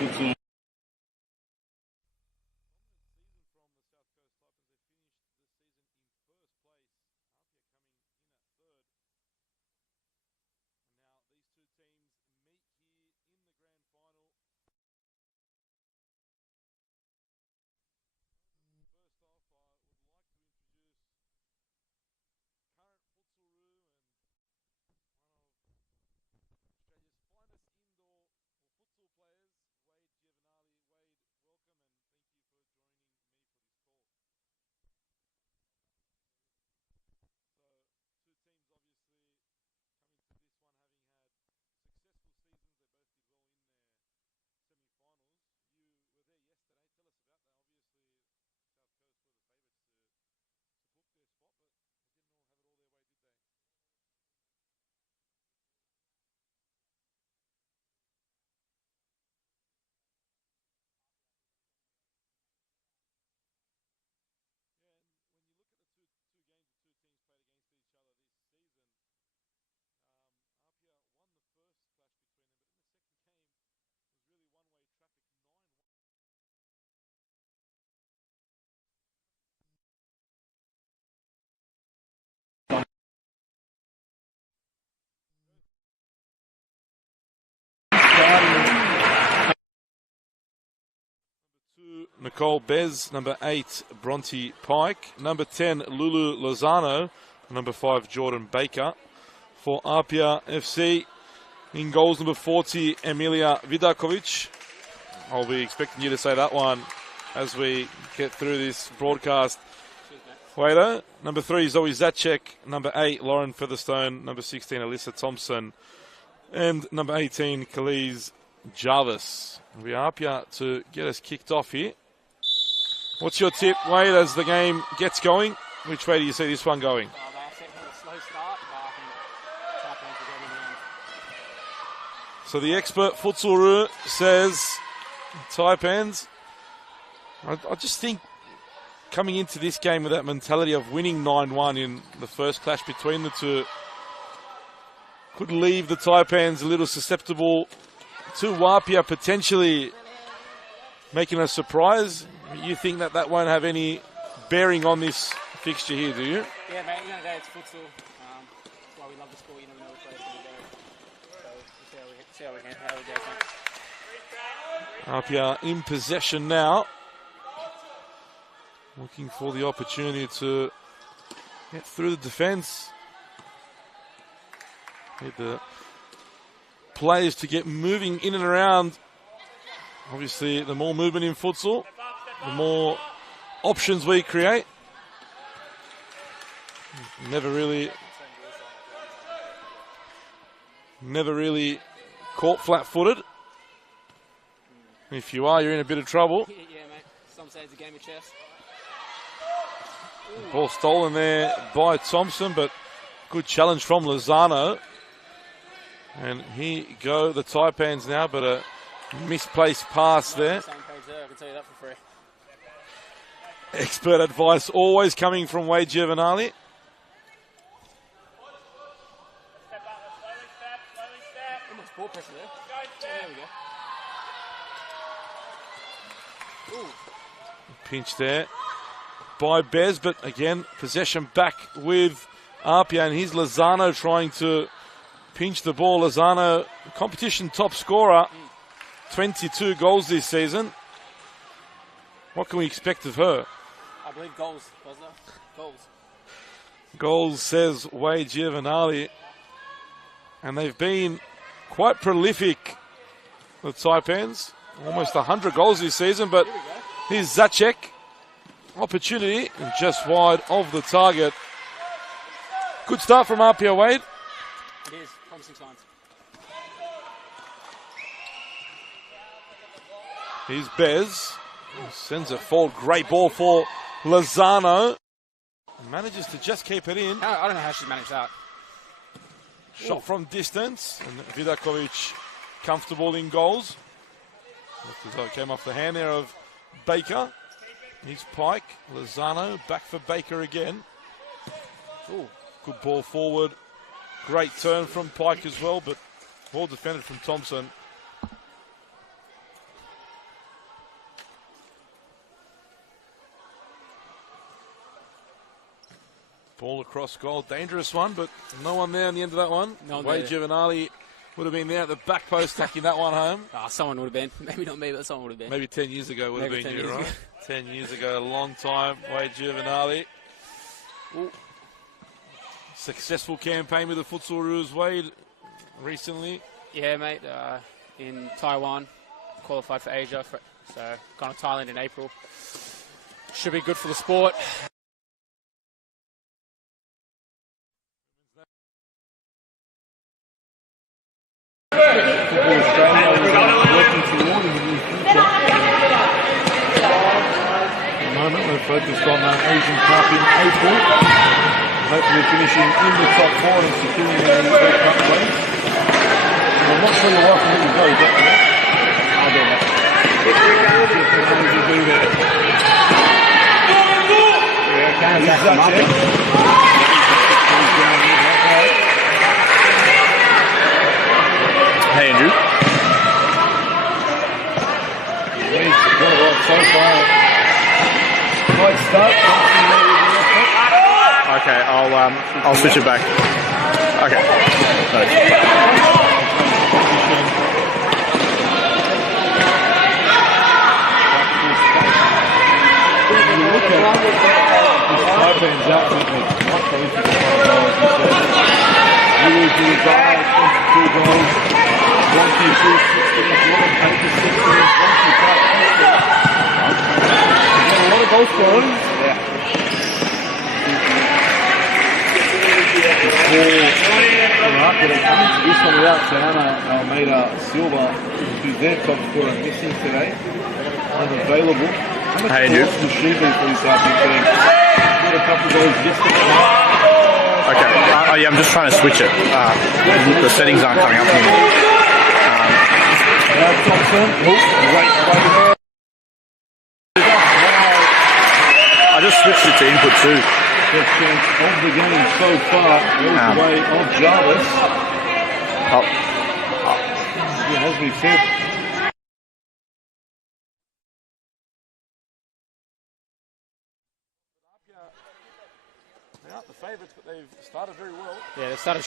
Futsal. Nicole Bez, number 8, Bronte Pike, number 10, Lulu Lozano, number 5, Jordan Baker. For APIA FC, in goals, number 40, Emilia Vidakovic. I'll be expecting you to say that one as we get through this broadcast. Waiter. Number 3, Zoe Zacek. Number 8, Lauren Featherstone. Number 16, Alyssa Thompson. And number 18, Khalees Jarvis. We are APIA to get us kicked off here. What's your tip, Wade, as the game gets going? Which way do you see this one going? So the expert Futsal says Taipans. I just think coming into this game with that mentality of winning 9-1 in the first clash between the two could leave the Taipans a little susceptible to APIA potentially making a surprise. You think that that won't have any bearing on this fixture here, do you? Yeah, mate, you know, it's futsal. That's why we love the sport. You never know which way it's going to go. So we'll see how we go. APIA in possession now. Looking for the opportunity to get through the defence. Need the players to get moving in and around. Obviously, the more movement in futsal, the more options we create. Never really caught flat-footed. If you are, you're in a bit of trouble. Yeah, mate. Some say it's a game of chess. Ball stolen there by Thompson, but good challenge from Lozano. And here go the Taipans now, but a misplaced pass there. Same page there, I can tell you that for free. Expert advice always coming from Wade Giovanali. Almost ball pressure there. There we go. Ooh. Pinch there by Bez, but again, possession back with APIA, and here's Lozano trying to pinch the ball. Lozano, competition top scorer, 22 goals this season. What can we expect of her? I believe goals, wasn't it? Goals. Goals, says Wade Giovanali. And they've been quite prolific, the Taipans. Almost 100 goals this season, but here's Zacek. Opportunity, and just wide of the target. Good start from APIA, Wade. It is. Promising signs. Here's Bez. Sends it forward. Great ball for Lozano. Manages to just keep it in. I don't know how she's managed that. Shot from distance. And Vidakovic comfortable in goals. Came off the hand there of Baker. Here's Pike. Lozano back for Baker again. Ooh, good ball forward. Great turn from Pike as well, but well defended from Thompson. Ball across goal. Dangerous one, but no one there on the end of that one. No one Wade there. Giovanali would have been there at the back post tacking that one home. Someone would have been. Maybe not me, but someone would have been. Maybe 10 years ago would Maybe have been 10 you, years right? ago. 10 years ago, a long time. Wade Giovanali. Ooh. Successful campaign with the Futsal Roos, Wade, recently. Yeah, mate. In Taiwan, qualified for Asia, so gone to Thailand in April. Should be good for the sport. Moment we're focused on Asian Cup in April. Hopefully finishing in the top 4 and securing the World Cup place. I'm not sure you're welcome to go, but I'll do that. Hey, Andrew. So far, quite start. Okay, I'll switch it back. Okay. Nice. Taipans outfit with quite prolific goals. You will do guys, 22 goals, 1, 2, 3, 16, Jordan Baker 16, 1, 2, 5, 16. A lot of goal scorers. Yeah. Alright, but it comes to this one without Sayana Almeida Silva, who's their top scorer, missing today, unavailable. How much Hey, Andrew. points will she be for this Taipans team? Got a couple of goals yesterday. Okay. Oh, yeah, I'm just trying to switch it. The settings aren't coming up for me. Thompson, great play there. I just switched it to input 2. Best chance of the game so far goes the way of Jarvis. Oh, Yeah, as we said, They're not the favourites, but they've started very well. Yeah, they started.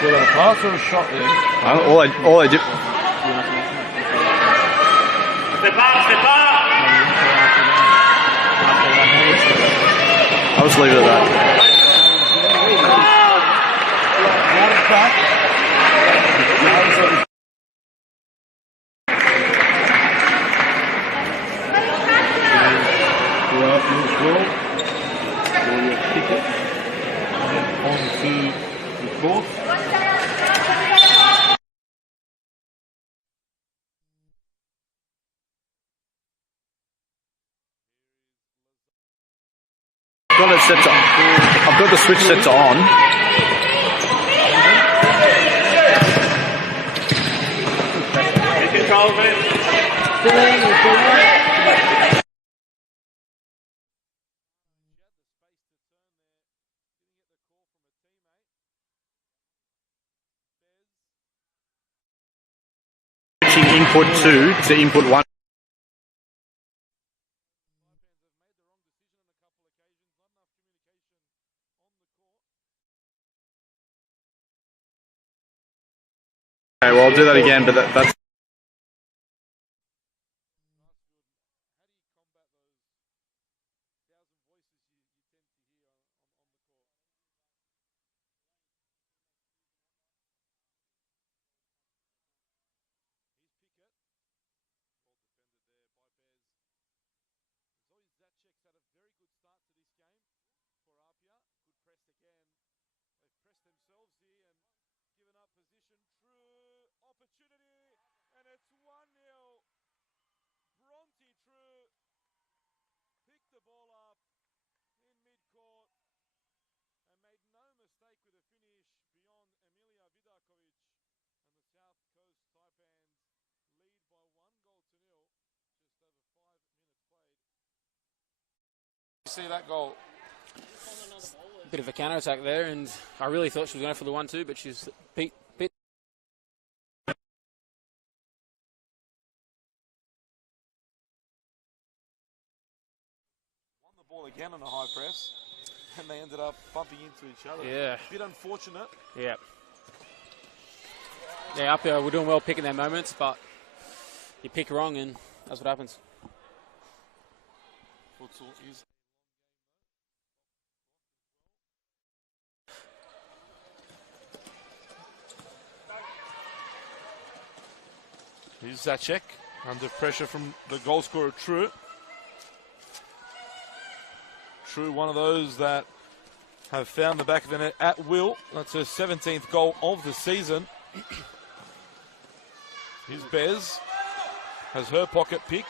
was that a pass or a shot there? all I did. I'll just leave it at that. On to the fourth. I've got the switch set to on. Switching input 2 to input 1. Okay, well, I'll do that again, but that's... See that goal? bit of a counter attack there, and I really thought she was going for the 1-2, but she's beat. Won the ball again on a high press, and they ended up bumping into each other. Yeah. A bit unfortunate. Yeah. Yeah, APIA we're doing well picking their moments, but you pick wrong, and that's what happens. Futsal is. Here's Zacek under pressure from the goal scorer, True. True, one of those that have found the back of the net at will. That's her 17th goal of the season. Here's Bez. Has her pocket picked.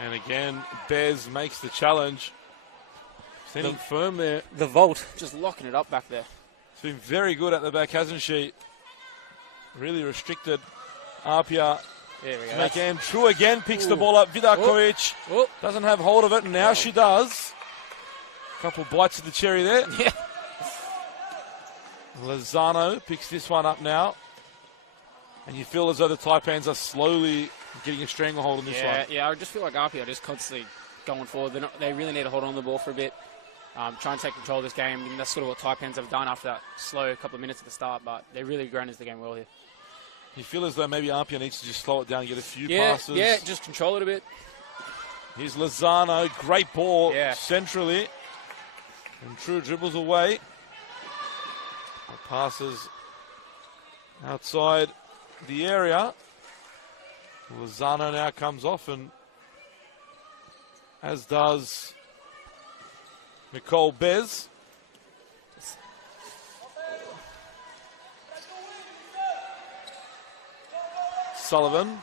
And again, Bez makes the challenge. Standing firm there. The vault, just locking it up back there. She's been very good at the back, hasn't she? Really restricted APIA. There we go. Make aim. True again, picks the ball up. Vidakovic doesn't have hold of it, and now she does. Couple bites of the cherry there. Yeah. Lozano picks this one up now. And you feel as though the Taipans are slowly getting a stranglehold on this one. Yeah, I just feel like APIA are just constantly going forward. They really need to hold on the ball for a bit. Try and take control of this game. I mean, that's sort of what Taipans have done after that slow couple of minutes at the start, but they're really grown into the game well here. You feel as though maybe APIA needs to just slow it down and get a few Yeah, passes. yeah, just control it a bit. Here's Lozano, great ball centrally. And True dribbles away. Passes outside the area. Lozano now comes off, and as does Nicole Bez. Sullivan.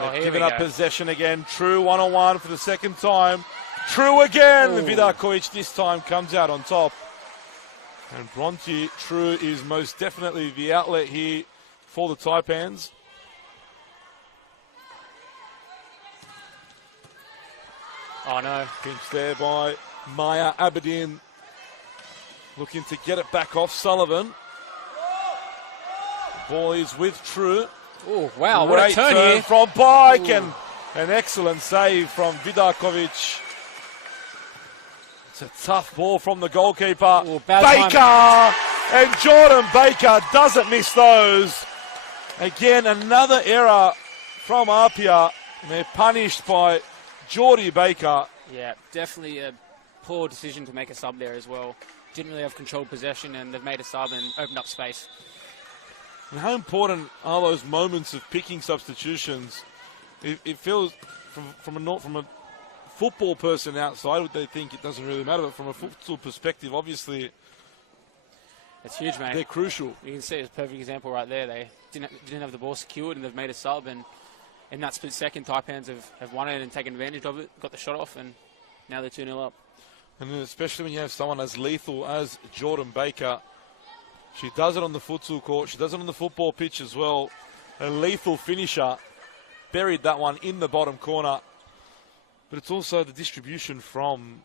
They've given up possession again. True one-on-one for the second time. True again. Vidakovic this time comes out on top. And Bronte, True is most definitely the outlet here for the Taipans. Oh no. Pinched there by Maya Aberdeen. Looking to get it back off Sullivan. Ball is with True. Oh, wow, Great what a turn here. From Pike, and an excellent save from Vidakovic. It's a tough ball from the goalkeeper. Baker! And Jordan Baker doesn't miss those. Again, another error from APIA. And they're punished by Geordie Baker. Yeah, definitely a poor decision to make a sub there as well. Didn't really have controlled possession, and they've made a sub and opened up space. And how important are those moments of picking substitutions? It feels, from a football person outside, they think it doesn't really matter, but from a futsal perspective, obviously, it's huge, mate. They're crucial. You can see it's a perfect example right there. They didn't have the ball secured, and they've made a sub, and in that split second, Taipans have won it and taken advantage of it, got the shot off, and now they're 2-0 up. And especially when you have someone as lethal as Jordan Baker. She does it on the futsal court. She does it on the football pitch as well. A lethal finisher. Buried that one in the bottom corner. But it's also the distribution from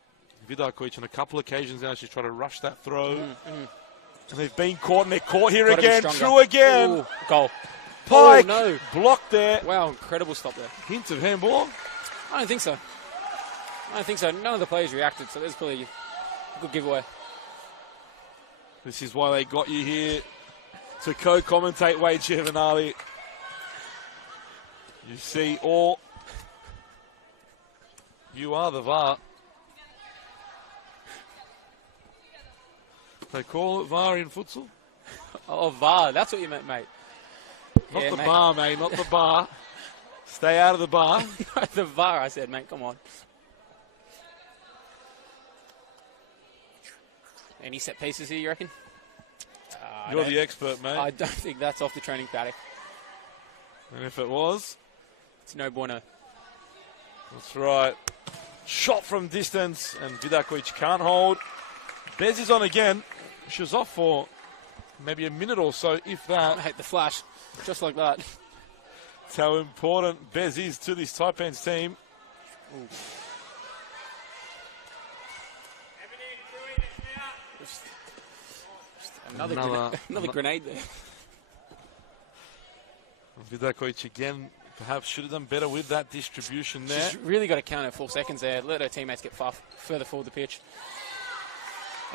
Vidakovic on a couple of occasions now. She's trying to rush that throw. And they've been caught, and they're caught here again. True again. Ooh, goal. Pike no. Blocked there. Wow, incredible stop there. Hint of handball? I don't think so. None of the players reacted, so there's probably a good giveaway. This is why they got you here to co-commentate, Wade Giovanali. You see all. You are the VAR. They call it VAR in futsal? Oh, VAR, that's what you meant, mate. Not the bar, mate, not the bar. Stay out of the bar. The VAR, I said, mate, come on. Any set pieces here, you reckon? You're the expert, mate. I don't think that's off the training paddock. And if it was? It's no bueno. That's right. Shot from distance, and Vidakovic can't hold. Bez is on again. She was off for maybe a minute or so, if that. I hate the flash, just like that. That's how important Bez is to this Taipans team. Another grenade there. Vidakovic again perhaps should have done better with that distribution there. She's really got to count her 4 seconds there. Let her teammates get further forward the pitch.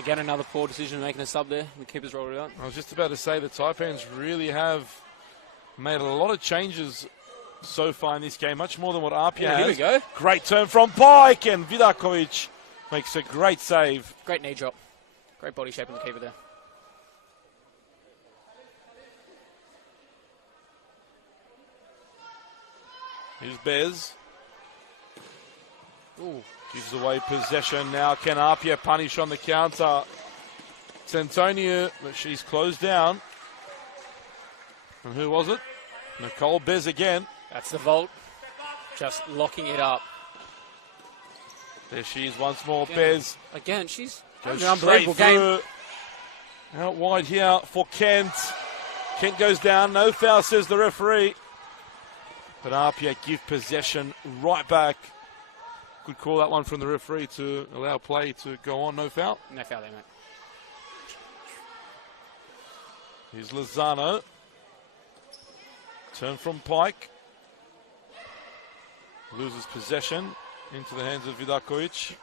Again, another poor decision making a sub there. The keeper's rolled it out. I was just about to say the Taipans really have made a lot of changes so far in this game, much more than what APIA has. Here we go. Great turn from Pike, and Vidakovic makes a great save. Great knee drop. Great body shape on the keeper there. Here's Bez. Ooh. Gives away possession now. Can APIA punish on the counter? It's Antonia, but she's closed down. And who was it? Nicole Bez again. That's the vault. Just locking it up. There she is once more, Bez. Again, she's Goes an unbelievable straight game. through. Out wide here for Kent. Kent goes down. No foul, says the referee. But APIA give possession right back. Good call, that one from the referee to allow play to go on. No foul. No foul there, mate. Here's Lozano. Turn from Pike. Loses possession into the hands of Vidakovic.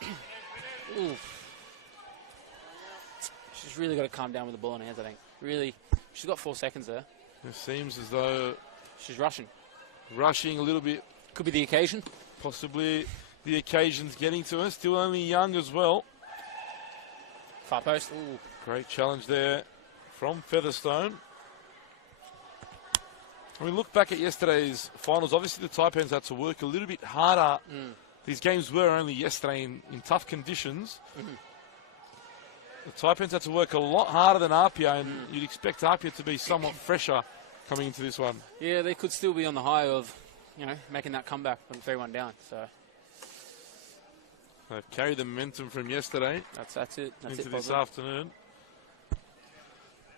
She's really got to calm down with the ball in her hands, I think. Really, she's got 4 seconds there. It seems as though She's rushing. rushing a little bit, Could be the occasion. possibly the occasion's getting to her. Still only young as well. Far post. Ooh. Great challenge there from Featherstone. I mean, look back at yesterday's finals. Obviously, the Taipans had to work a little bit harder. These games were only yesterday in tough conditions. The Taipans had to work a lot harder than APIA, and you'd expect APIA to be somewhat fresher coming into this one. Yeah, they could still be on the high of, making that comeback from 3-1 down. So They've carried the momentum from yesterday that's it. That's into it. this Positive. afternoon.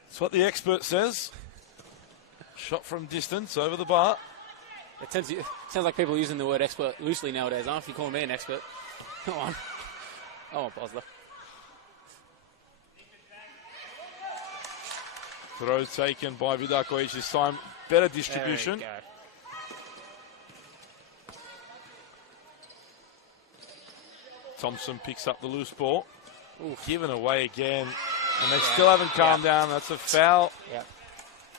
That's what the expert says. Shot from distance over the bar. It sounds like people are using the word expert loosely nowadays. If you call me an expert, come on. Oh, Bosler. Throw taken by Vidakovic this time. Better distribution. There we go. Thompson picks up the loose ball. Oof. Given away again. And they still haven't calmed down. That's a foul Yeah.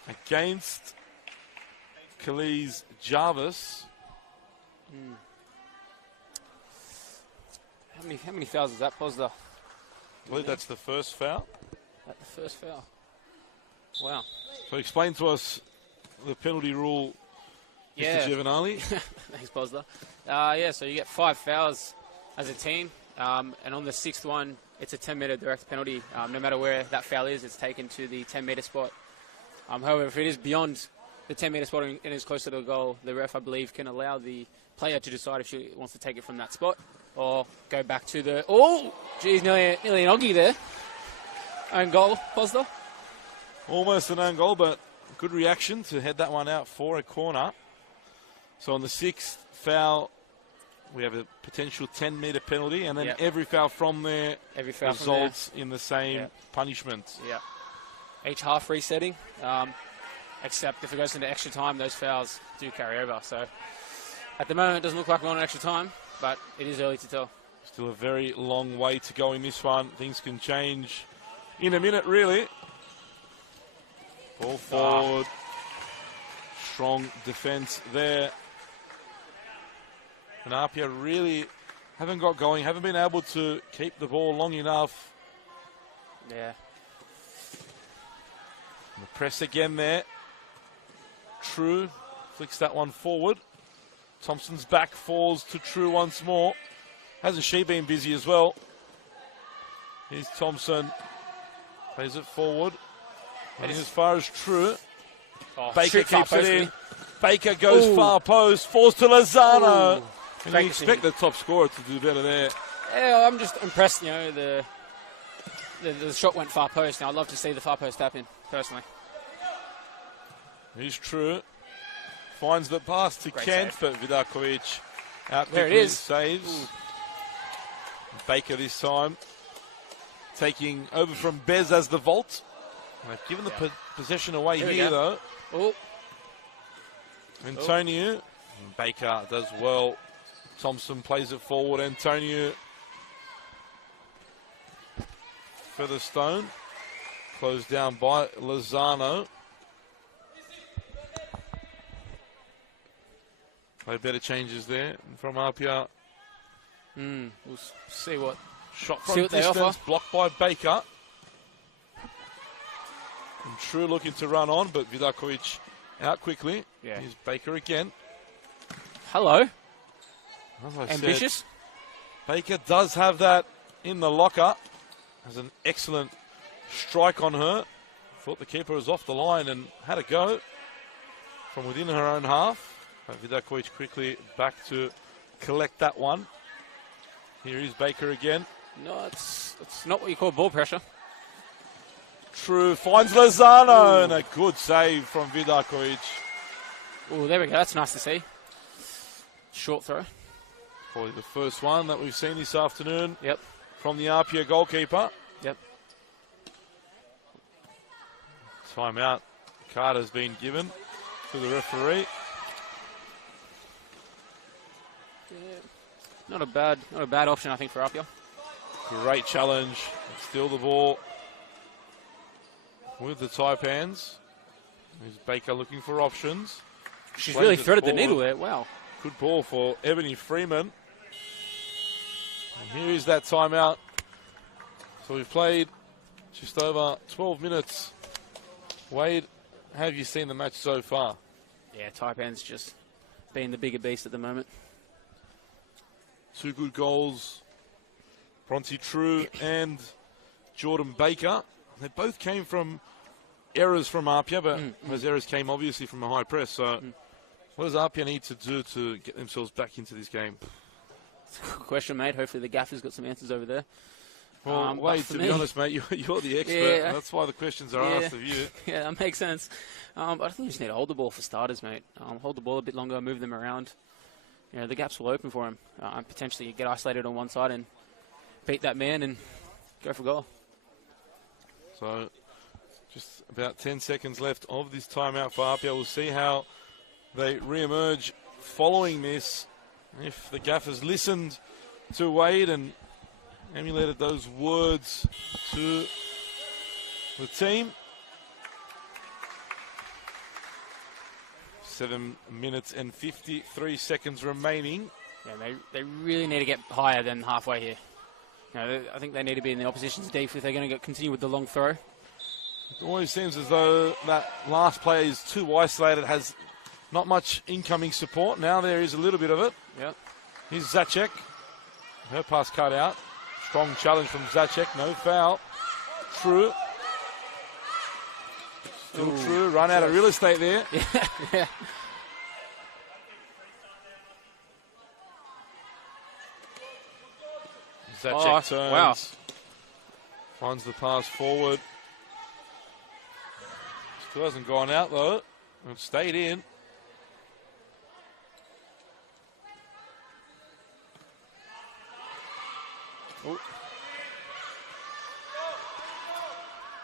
against Khalees Jarvis. How many fouls is that, Posda? I believe that's the first foul. At the first foul. Wow. So explain to us the penalty rule, Mr. Giovanni. Thanks, Posda. So you get 5 fouls as a team. And on the 6th one, it's a 10-metre direct penalty. No matter where that foul is, it's taken to the 10-metre spot. However, if it is beyond the 10-metre spot and is closer to the goal, the ref, I believe, can allow the player to decide if she wants to take it from that spot or go back to the... Oh, geez, nearly an Oggy there. Own goal, Posda. Almost an own goal, but good reaction to head that one out for a corner. So on the 6th foul, we have a potential 10-metre penalty, and then every foul from there results in the same punishment. Yeah. Each half resetting, except if it goes into extra time, those fouls do carry over. So at the moment, it doesn't look like we're on extra time, but it is early to tell. Still a very long way to go in this one. Things can change in a minute, really. Ball forward. Strong defence there. And APIA really haven't got going, haven't been able to keep the ball long enough. Yeah. And the press again there. True flicks that one forward. Thompson's back falls to True once more. Hasn't she been busy as well? Here's Thompson. Plays it forward. And as far as True. Baker keeps it in. Baker goes far post. Falls to Lozano. And you expect the top scorer to do better there. Yeah, I'm just impressed, the shot went far post. Now, I'd love to see the far post tap in, personally. Here's True. finds the pass to Great Kent, save. but Vidakovic out There it quickly is. saves. Ooh. Baker this time taking over from Bez as the vault. They've given the possession away Here we here, go. though. Oh, Antonio. Baker does well. Thompson plays it forward. Antonio. Featherstone. Closed down by Lozano. Play better changes there from APIA. we'll see what. Shot See from what they distance, offer. blocked by Baker. And True looking to run on, but Vidakovic out quickly. Yeah. Here's Baker again. Hello. As I Ambitious. said, Baker does have that in the locker. Has an excellent strike on her. Thought the keeper was off the line and had a go from within her own half. But Vidakovic quickly back to collect that one. Here is Baker again. No, it's not what you call ball pressure. True finds Lozano and a good save from Vidakovic. Oh, there we go. That's nice to see. Short throw. Probably the first one that we've seen this afternoon Yep. from the APIA goalkeeper. Yep. Timeout card has been given to the referee. Not a bad option, I think, for APIA. Great challenge. Steal the ball with the Taipans. Here's Baker looking for options. She's Plays really it threaded the forward. needle there. Wow. Good ball for Ebony Freeman. And here is that timeout. So we've played just over 12 minutes. Wade, how have you seen the match so far? Yeah, Taipan's just being the bigger beast at the moment. 2 good goals. Bronte True and Jordan Baker. They both came from errors from APIA, but those errors came obviously from a high press. So what does APIA need to do to get themselves back into this game? It's a good question, mate. Hopefully the gaffer's got some answers over there. Well, but Wade, for to me- be honest, mate, you're the expert. Yeah. And that's why the questions are asked of you. Yeah, that makes sense. But I think we just need to hold the ball for starters, mate. Hold the ball a bit longer, move them around. You know, the gaps will open for him. And potentially get isolated on one side and beat that man and go for goal. So just about 10 seconds left of this timeout for APIA. We'll see how they re-emerge following this. If the gaffers listened to Wade and emulated those words to the team. 7 minutes and 53 seconds remaining. Yeah, they really need to get higher than halfway here. You know, I think they need to be in the opposition's deep if they're going to continue with the long throw. It always seems as though that last player is too isolated, has not much incoming support. Now there is a little bit of it. Yep. Here's Zacek. Her pass cut out. Strong challenge from Zacek. No foul. True. Still True. Run out of real estate there. Yeah. Zacek turns. Wow. Finds the pass forward. Still hasn't gone out though. It stayed in. Ooh.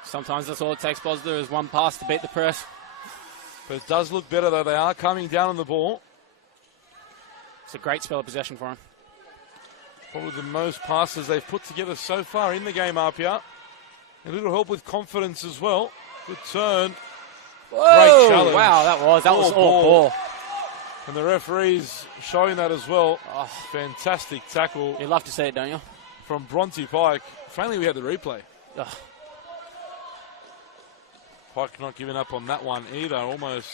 Sometimes that's all it takes, Bosder, is one pass to beat the press. But it does look better though. They are coming down on the ball. It's a great spell of possession for him. Probably the most passes they've put together so far in the game, APIA. A little help with confidence as well. Good turn. Whoa! Great challenge. Wow, that was all ball. And the referee's showing that as well. Oh. Fantastic tackle You love to see it, don't you? from Bronte Pike. If only we had the replay. Ugh. Pike not giving up on that one either. Almost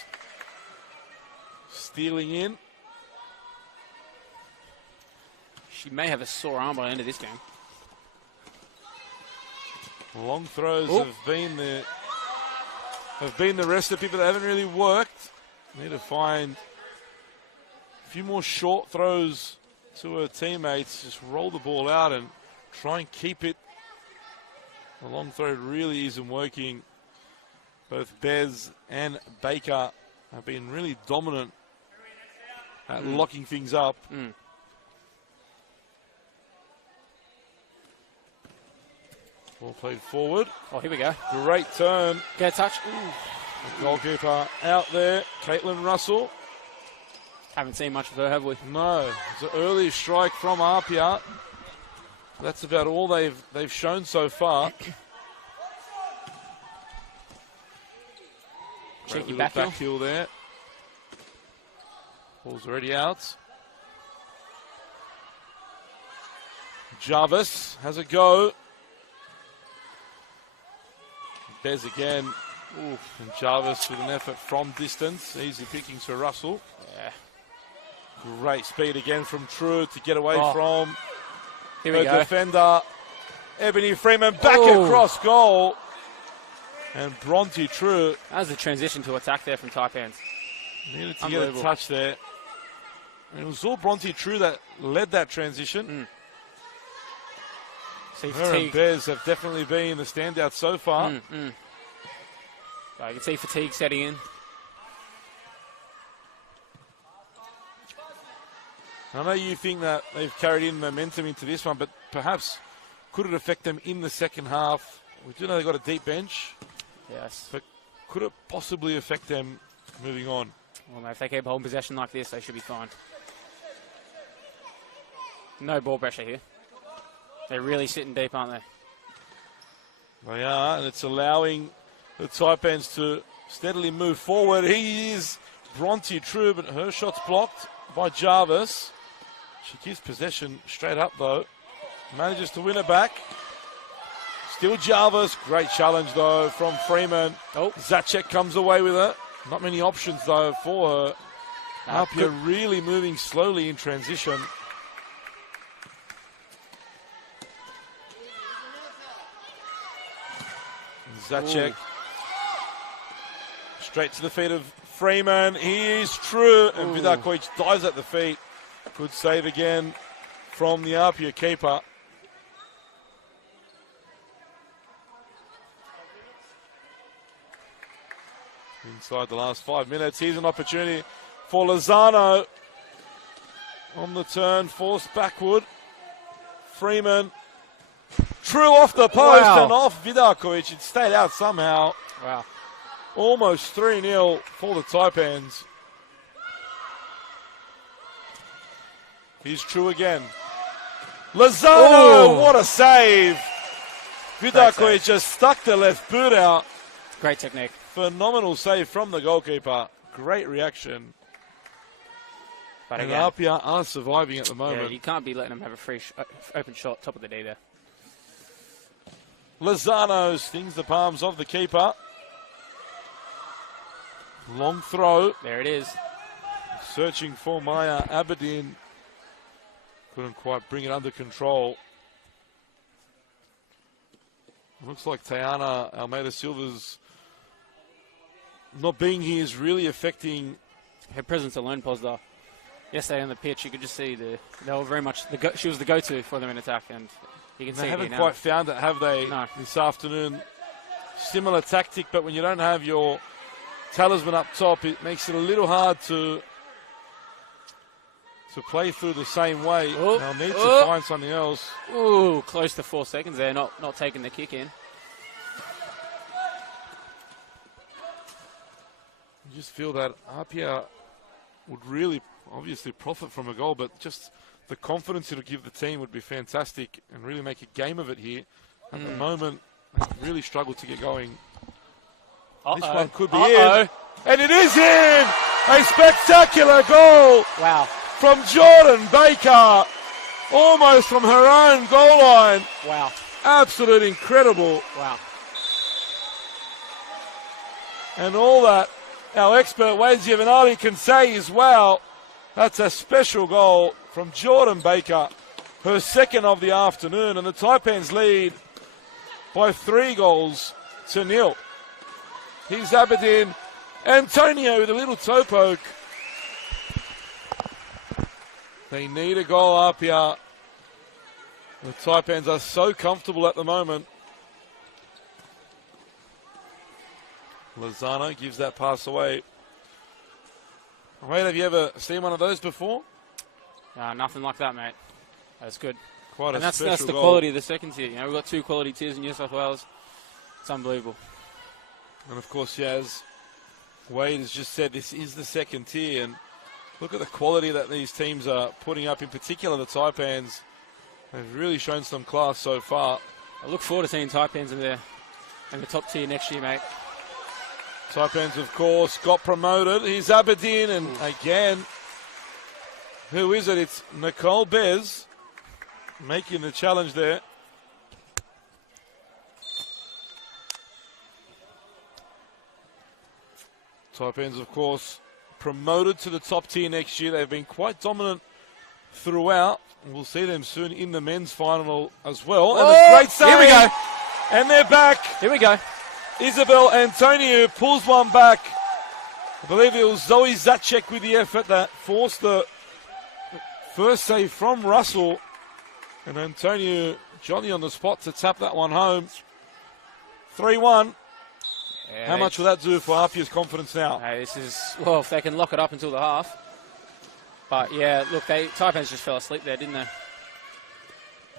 stealing in. She may have a sore arm by the end of this game. Long throws Oh. have been the recipe, but they haven't really worked. Need to find a few more short throws to her teammates. Just roll the ball out and try and keep it. The long throw really isn't working. Both Bez and Baker have been really dominant at locking things up. Ball played forward. Oh, here we go. Great turn. Get a touch. The goalkeeper out there, Caitlin Russell. Haven't seen much of her, have we? No, it's an early strike from APIA. That's about all they've shown so far. Cheeky Great back heel. heel there. Ball's already out. Jarvis has a go. Bez again. Oof. And Jarvis with an effort from distance. Easy pickings for Russell. Yeah. Great speed again from True to get away from Here her we go. defender. Ebony Freeman back across goal. And Bronte True That was a transition to attack there from Taipans. needed to get a touch there. And it was all Bronte True that led that transition. See Her and fatigue. Bez have definitely been the standouts so far. So you can see fatigue setting in. I know you think that they've carried in momentum into this one, but perhaps could it affect them in the second half? We do know they've got a deep bench, Yes. but could it possibly affect them moving on? Well, mate, if they keep holding possession like this, they should be fine. No ball pressure here. They're really sitting deep, aren't they? They are, and it's allowing the Taipans to steadily move forward. He is Bronte True, but her shot's blocked by Jarvis. She gives possession straight up, though. Manages to win it back. Still Jarvis. Great challenge, though, from Freeman. Oh. Zacek comes away with it. Not many options, though, for her. APIA really moving slowly in transition. Zacek. Straight to the feet of Freeman. He is True. And Vidakovic dives at the feet. Good save again from the APIA keeper. Inside the last 5 minutes. Here's an opportunity for Lozano. On the turn, forced backward. Freeman. True off the post and off Vidakovic. It stayed out somehow. Wow. Almost 3-0 for the Taipans. He's True again. Lozano, what a save. Vidakovic just stuck the left boot out. Great technique. Phenomenal save from the goalkeeper. Great reaction. But And again, APIA are surviving at the yeah, moment. you can't be letting them have a free open shot top of the D there. Lozano stings the palms of the keeper. Long throw. There it is. Searching for Maya Aberdeen. Couldn't quite bring it under control. Looks like Tayana Almeida Silva's not being here is really affecting. Her presence alone, Posda. Yesterday on the pitch, you could just see they were very much she was the go-to for them in attack, and you can see They it haven't here now. quite found it, have they? No. This afternoon. Similar tactic, but when you don't have your talisman up top, it makes it a little hard to play through the same way. They'll need to find something else. Ooh, close to 4 seconds there, not taking the kick in. You just feel that APIA would really obviously profit from a goal, but just the confidence it'll give the team would be fantastic and really make a game of it here. At the moment, they really struggle to get going. This one could be in. And it is in! A spectacular goal! Wow. From Jordan Baker. Almost from her own goal line. Wow. Absolute incredible. Wow. And all that our expert Wayne Giovanni can say is, wow, that's a special goal from Jordan Baker. Her second of the afternoon. And the Taipans lead by 3-0. Here's Aberdeen. Antonio with a little toe poke. They need a goal up here. The Taipans are so comfortable at the moment. Lozano gives that pass away. Wade, have you ever seen one of those before? Nothing like that, mate. That's good. Quite And a that's special the goal. quality of the second tier. You know, we've got 2 quality tiers in New South Wales. It's unbelievable. And of course, as Wade has just said, this is the second tier, and look at the quality that these teams are putting up, in particular the Taipans. They've really shown some class so far. I look forward to seeing Taipans in the top tier next year, mate. Taipans, of course, got promoted. Here's Aberdeen, and again, who is it? It's Nicole Bez making the challenge there. Taipans, of course, promoted to the top tier next year. They've been quite dominant throughout. We'll see them soon in the men's final as well. And a great save. Here we go. And they're back. Here we go. Isabel Antonio pulls one back. I believe it was Zoe Zacek with the effort that forced the first save from Russell. And Antonio, Johnny on the spot to tap that one home. 3-1. Yeah, How much will that do for APIA's confidence now? Hey, this is, well, if they can lock it up until the half. But yeah, look, Taipans just fell asleep there, didn't they?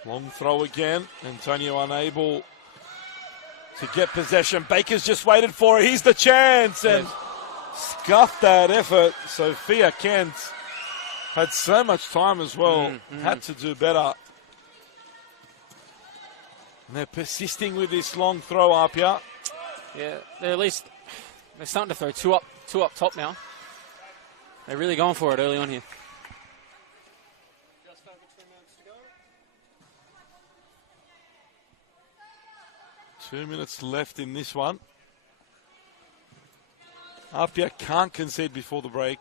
Long throw again. Antonio unable to get possession. Baker's just waited for it. Here's the chance. And scuffed that effort. Sophia Kent had so much time as well. Had to do better. And they're persisting with this long throw, APIA. Yeah, they're starting to throw two up top now. They're really going for it early on here. Just over 2 minutes to go. 2 minutes left in this one. APIA can't concede before the break.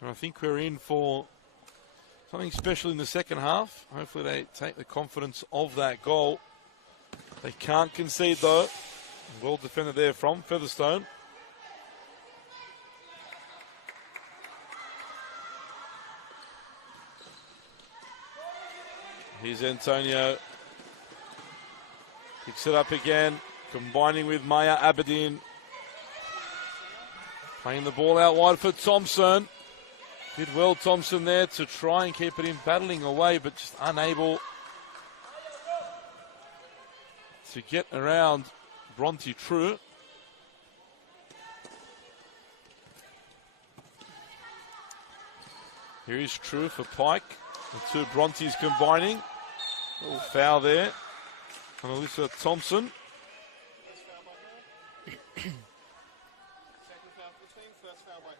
And I think we're in for something special in the second half. Hopefully they take the confidence of that goal. They can't concede though. Well defended there from Featherstone. Here's Antonio. Picks it up again, combining with Maya Aberdeen. Playing the ball out wide for Thompson. Did well Thompson there to try and keep it in, battling away, but just unable to get around Bronte True. Here is True for Pike. The two Brontes combining. Little foul there on Alyssa Thompson. First foul by her. Second foul for the team. First foul by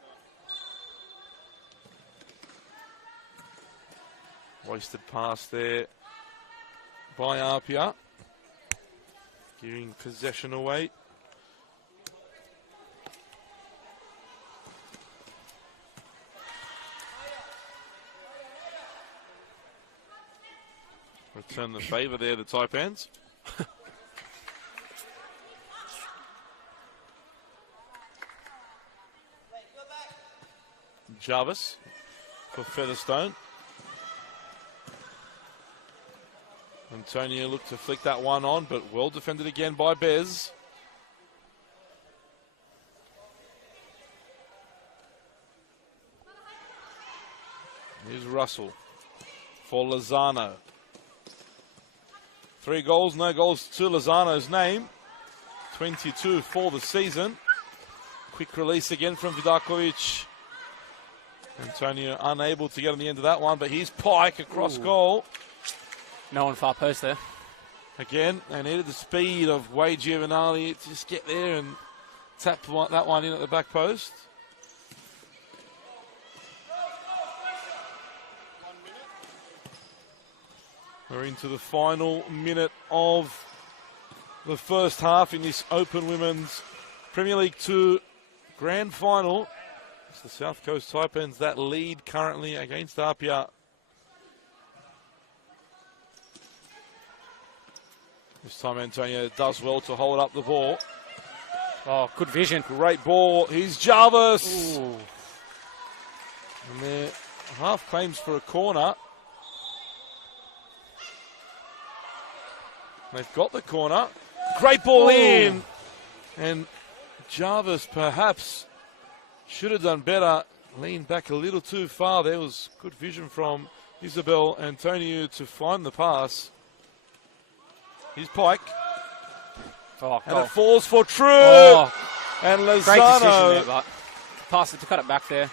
her. Wasted pass there by APIA. Giving possession away. Return the favour there, the Taipans. Jarvis for Featherstone. Antonio looked to flick that one on, but well defended again by Bez. Here's Russell for Lozano. 3 goals, no goals to Lozano's name. 22 for the season. Quick release again from Vidakovic. Antonio unable to get on the end of that one, but here's Pike across goal. No one far post there. Again, they needed the speed of Wade Giovanali to just get there and tap that one in at the back post. 1 minute. We're into the final minute of the first half in this Open Women's Premier League 2 Grand Final. It's the South Coast Taipans that lead currently against APIA. This time Antonio does well to hold up the ball. Oh, good vision. Great ball. Here's Jarvis. Ooh. And they're half claims for a corner. They've got the corner. Great ball in. And Jarvis perhaps should have done better. Leaned back a little too far. There was good vision from Isabel Antonio to find the pass. Here's Pike. Oh, And goal. it falls for True. Oh, And great decision Lozano. there, but pass it to cut it back there.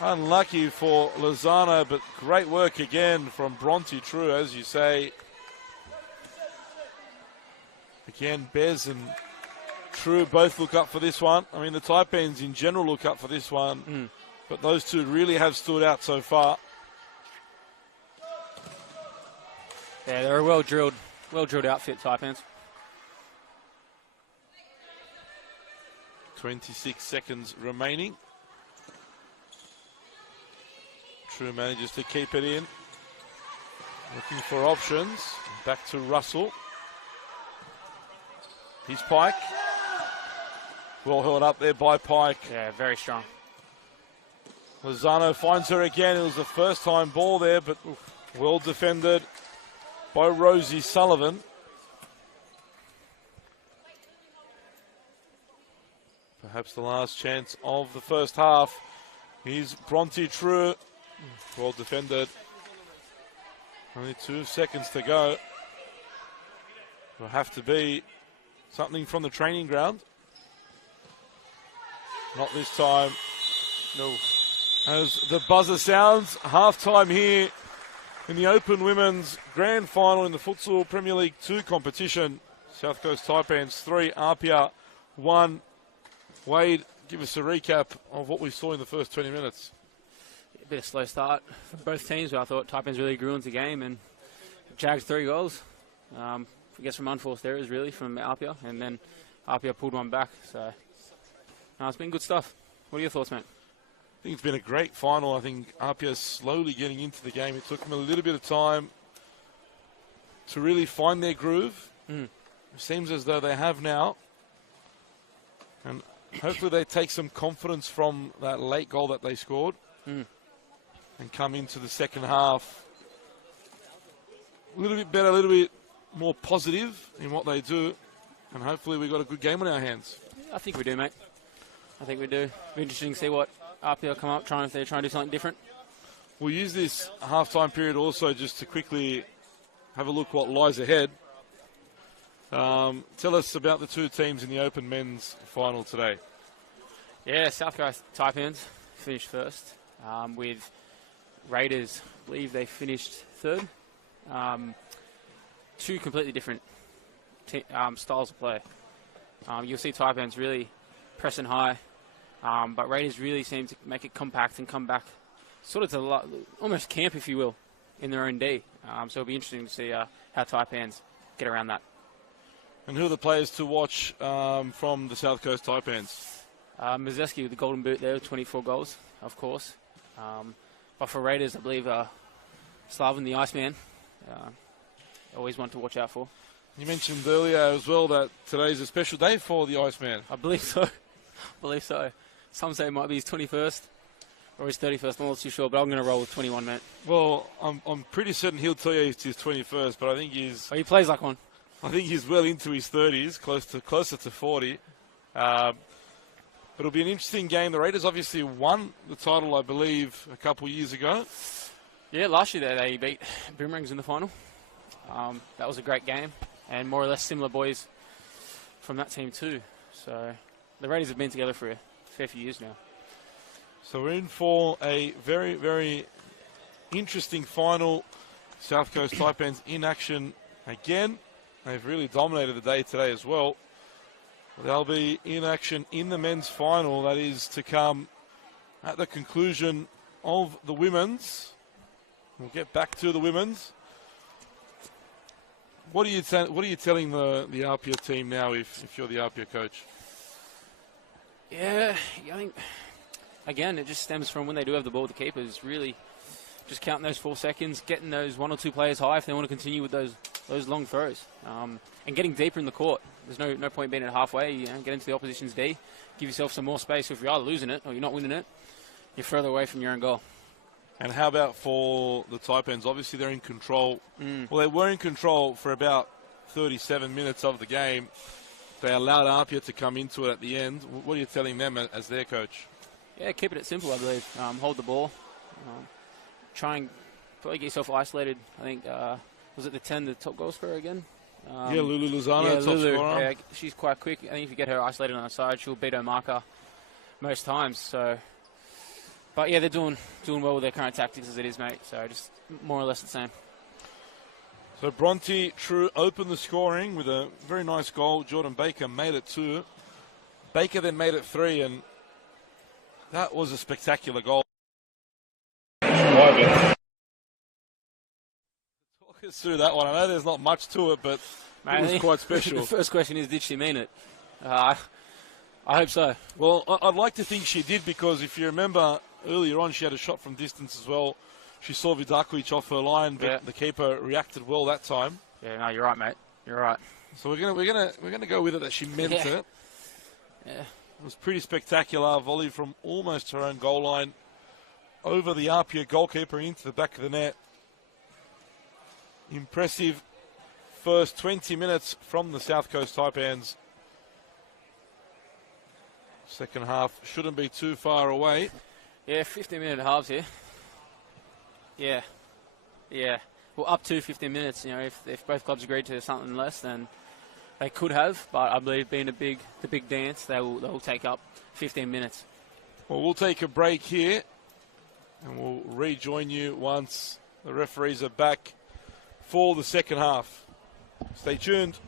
Unlucky for Lozano, but great work again from Bronte True, as you say. Again, Bez and True both look up for this one. I mean, the Taipans in general look up for this one, but those two really have stood out so far. Yeah, they're a well-drilled outfit, Taipans. 26 seconds remaining. True manages to keep it in. Looking for options. Back to Russell. He's Pike. Well held up there by Pike. Yeah, very strong. Lozano finds her again. It was the first time ball there, but well defended by Rosie Sullivan. Perhaps the last chance of the first half. Here's Bronte True. Well defended. Only 2 seconds to go. Will have to be something from the training ground. Not this time. No. As the buzzer sounds, half-time here in the Open Women's Grand Final in the Futsal Premier League 2 competition. South Coast Taipans 3, APIA 1. Wade, give us a recap of what we saw in the first 20 minutes. A bit of slow start for both teams, but I thought Taipans really grew into the game and Jags 3 goals. I guess from unforced errors, really, from APIA, and then APIA pulled one back. So, it's been good stuff. What are your thoughts, mate? I think it's been a great final. I think APIA is slowly getting into the game. It took them a little bit of time to really find their groove. It seems as though they have now. And hopefully they take some confidence from that late goal that they scored and come into the second half a little bit better, a little bit more positive in what they do. And hopefully we've got a good game on our hands. I think we do, mate. I think we do. It'll be interesting to see what APIA come up, if they're trying to do something different. We'll use this half-time period also just to quickly have a look what lies ahead. Tell us about the two teams in the Open Men's Final today. Yeah, South Coast Taipans finished first, with Raiders, I believe they finished third. Two completely different styles of play. You'll see Taipans really pressing high, but Raiders really seem to make it compact and come back sort of to almost camp, if you will, in their own D. So it'll be interesting to see how Taipans get around that. And who are the players to watch from the South Coast Taipans? Mazeski with the golden boot there, 24 goals, of course. But for Raiders, I believe Slaven the Iceman, always one to watch out for. You mentioned earlier as well that today's a special day for the Iceman. I believe so. Some say it might be his 21st or his 31st. I'm not too sure, but I'm going to roll with 21, mate. Well, I'm pretty certain he'll tell you it's his 21st, but I think Oh, he plays like one. I think he's well into his 30s, closer to 40. It'll be an interesting game. The Raiders obviously won the title, I believe, a couple years ago. Yeah, last year they beat Boomerangs in the final. That was a great game, and more or less similar boys from that team too. So the Raiders have been together for a fair few years now. So we're in for a very, very interesting final. South Coast Taipans in action again. They've really dominated the day today as well. They'll be in action in the men's final that is to come at the conclusion of the women's. We'll get back to the women's. What are you telling the APIA team now if you're the APIA coach? Yeah, I think, again, it just stems from when they do have the ball with the keepers, really just counting those 4 seconds, getting those 1 or 2 players high if they want to continue with those long throws, and getting deeper in the court. There's no point being at halfway. Get into the opposition's D, give yourself some more space. If you are losing it or you're not winning it, you're further away from your own goal. And how about for the Taipans? Obviously, they're in control. Well, they were in control for about 37 minutes of the game. They allowed APIA to come into it at the end. What are you telling them as their coach? Yeah, keeping it simple, I believe. Hold the ball. Try and probably get yourself isolated. I think, was it the 10, the top goal scorer again? Yeah, Lulu Lozano, top Lulu, scorer. yeah, she's quite quick. I think if you get her isolated on the side, she'll beat her marker most times. So, but yeah, they're doing well with their current tactics as it is, mate. So just more or less the same. So Bronte True opened the scoring with a very nice goal. Jordan Baker made it 2. Baker then made it 3, and that was a spectacular goal. Talk us through that one. I know there's not much to it, but it was quite special. The first question is, did she mean it? I hope so. Well, I'd like to think she did, because if you remember earlier on, she had a shot from distance as well. She saw Vidakovic off her line, but the keeper reacted well that time. Yeah, no, you're right, mate. You're right. So we're gonna go with it that she meant it. Yeah. It was pretty spectacular. Volley from almost her own goal line over the APIA goalkeeper into the back of the net. Impressive first 20 minutes from the South Coast Taipans. Second half shouldn't be too far away. Yeah, 15-minute halves here. Yeah. Well, up to 15 minutes. You know, if both clubs agreed to something less, then they could have. But I believe being the big dance, they will take up 15 minutes. Well, we'll take a break here, and we'll rejoin you once the referees are back for the second half. Stay tuned.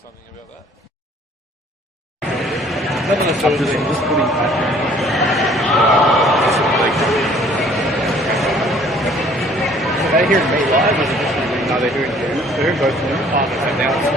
Something about that? Are they hearing me live or is it just no, they're hearing you? They're hearing both of them. So now it's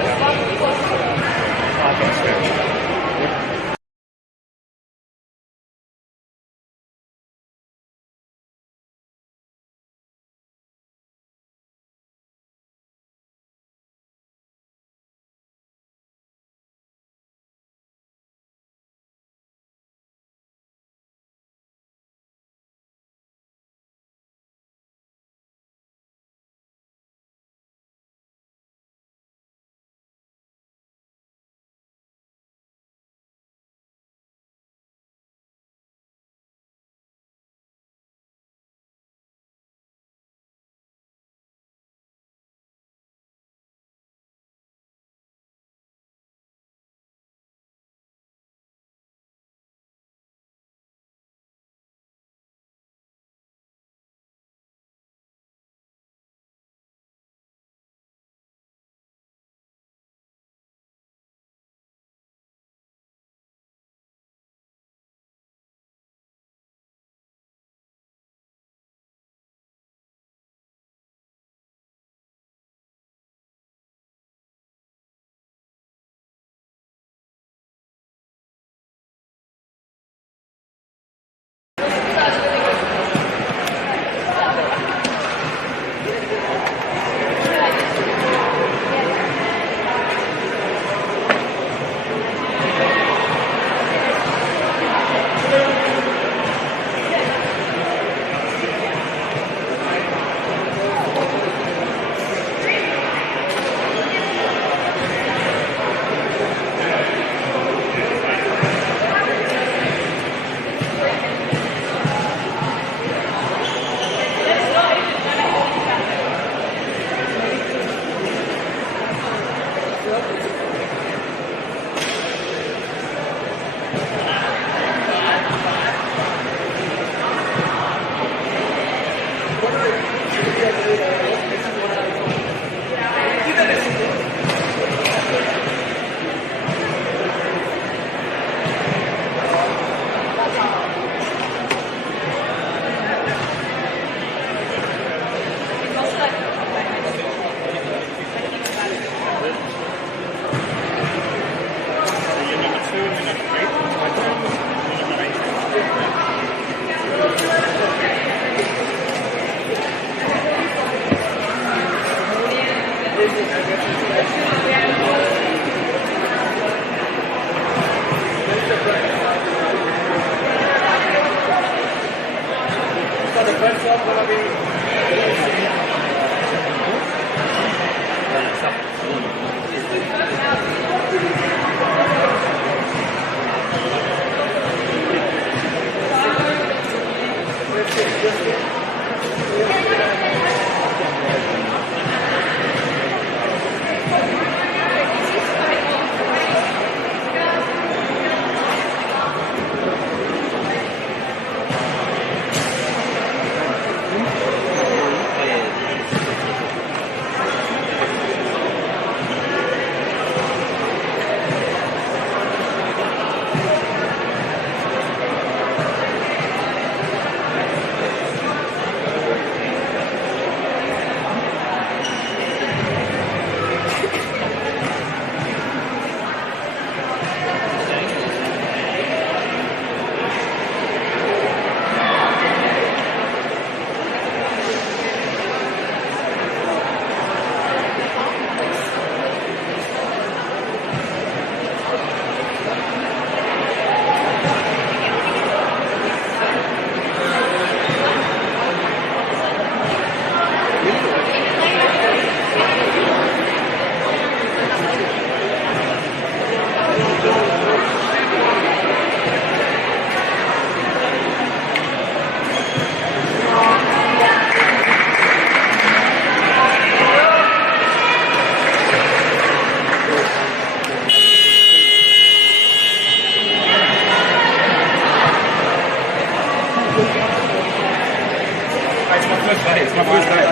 first day. It's my first day.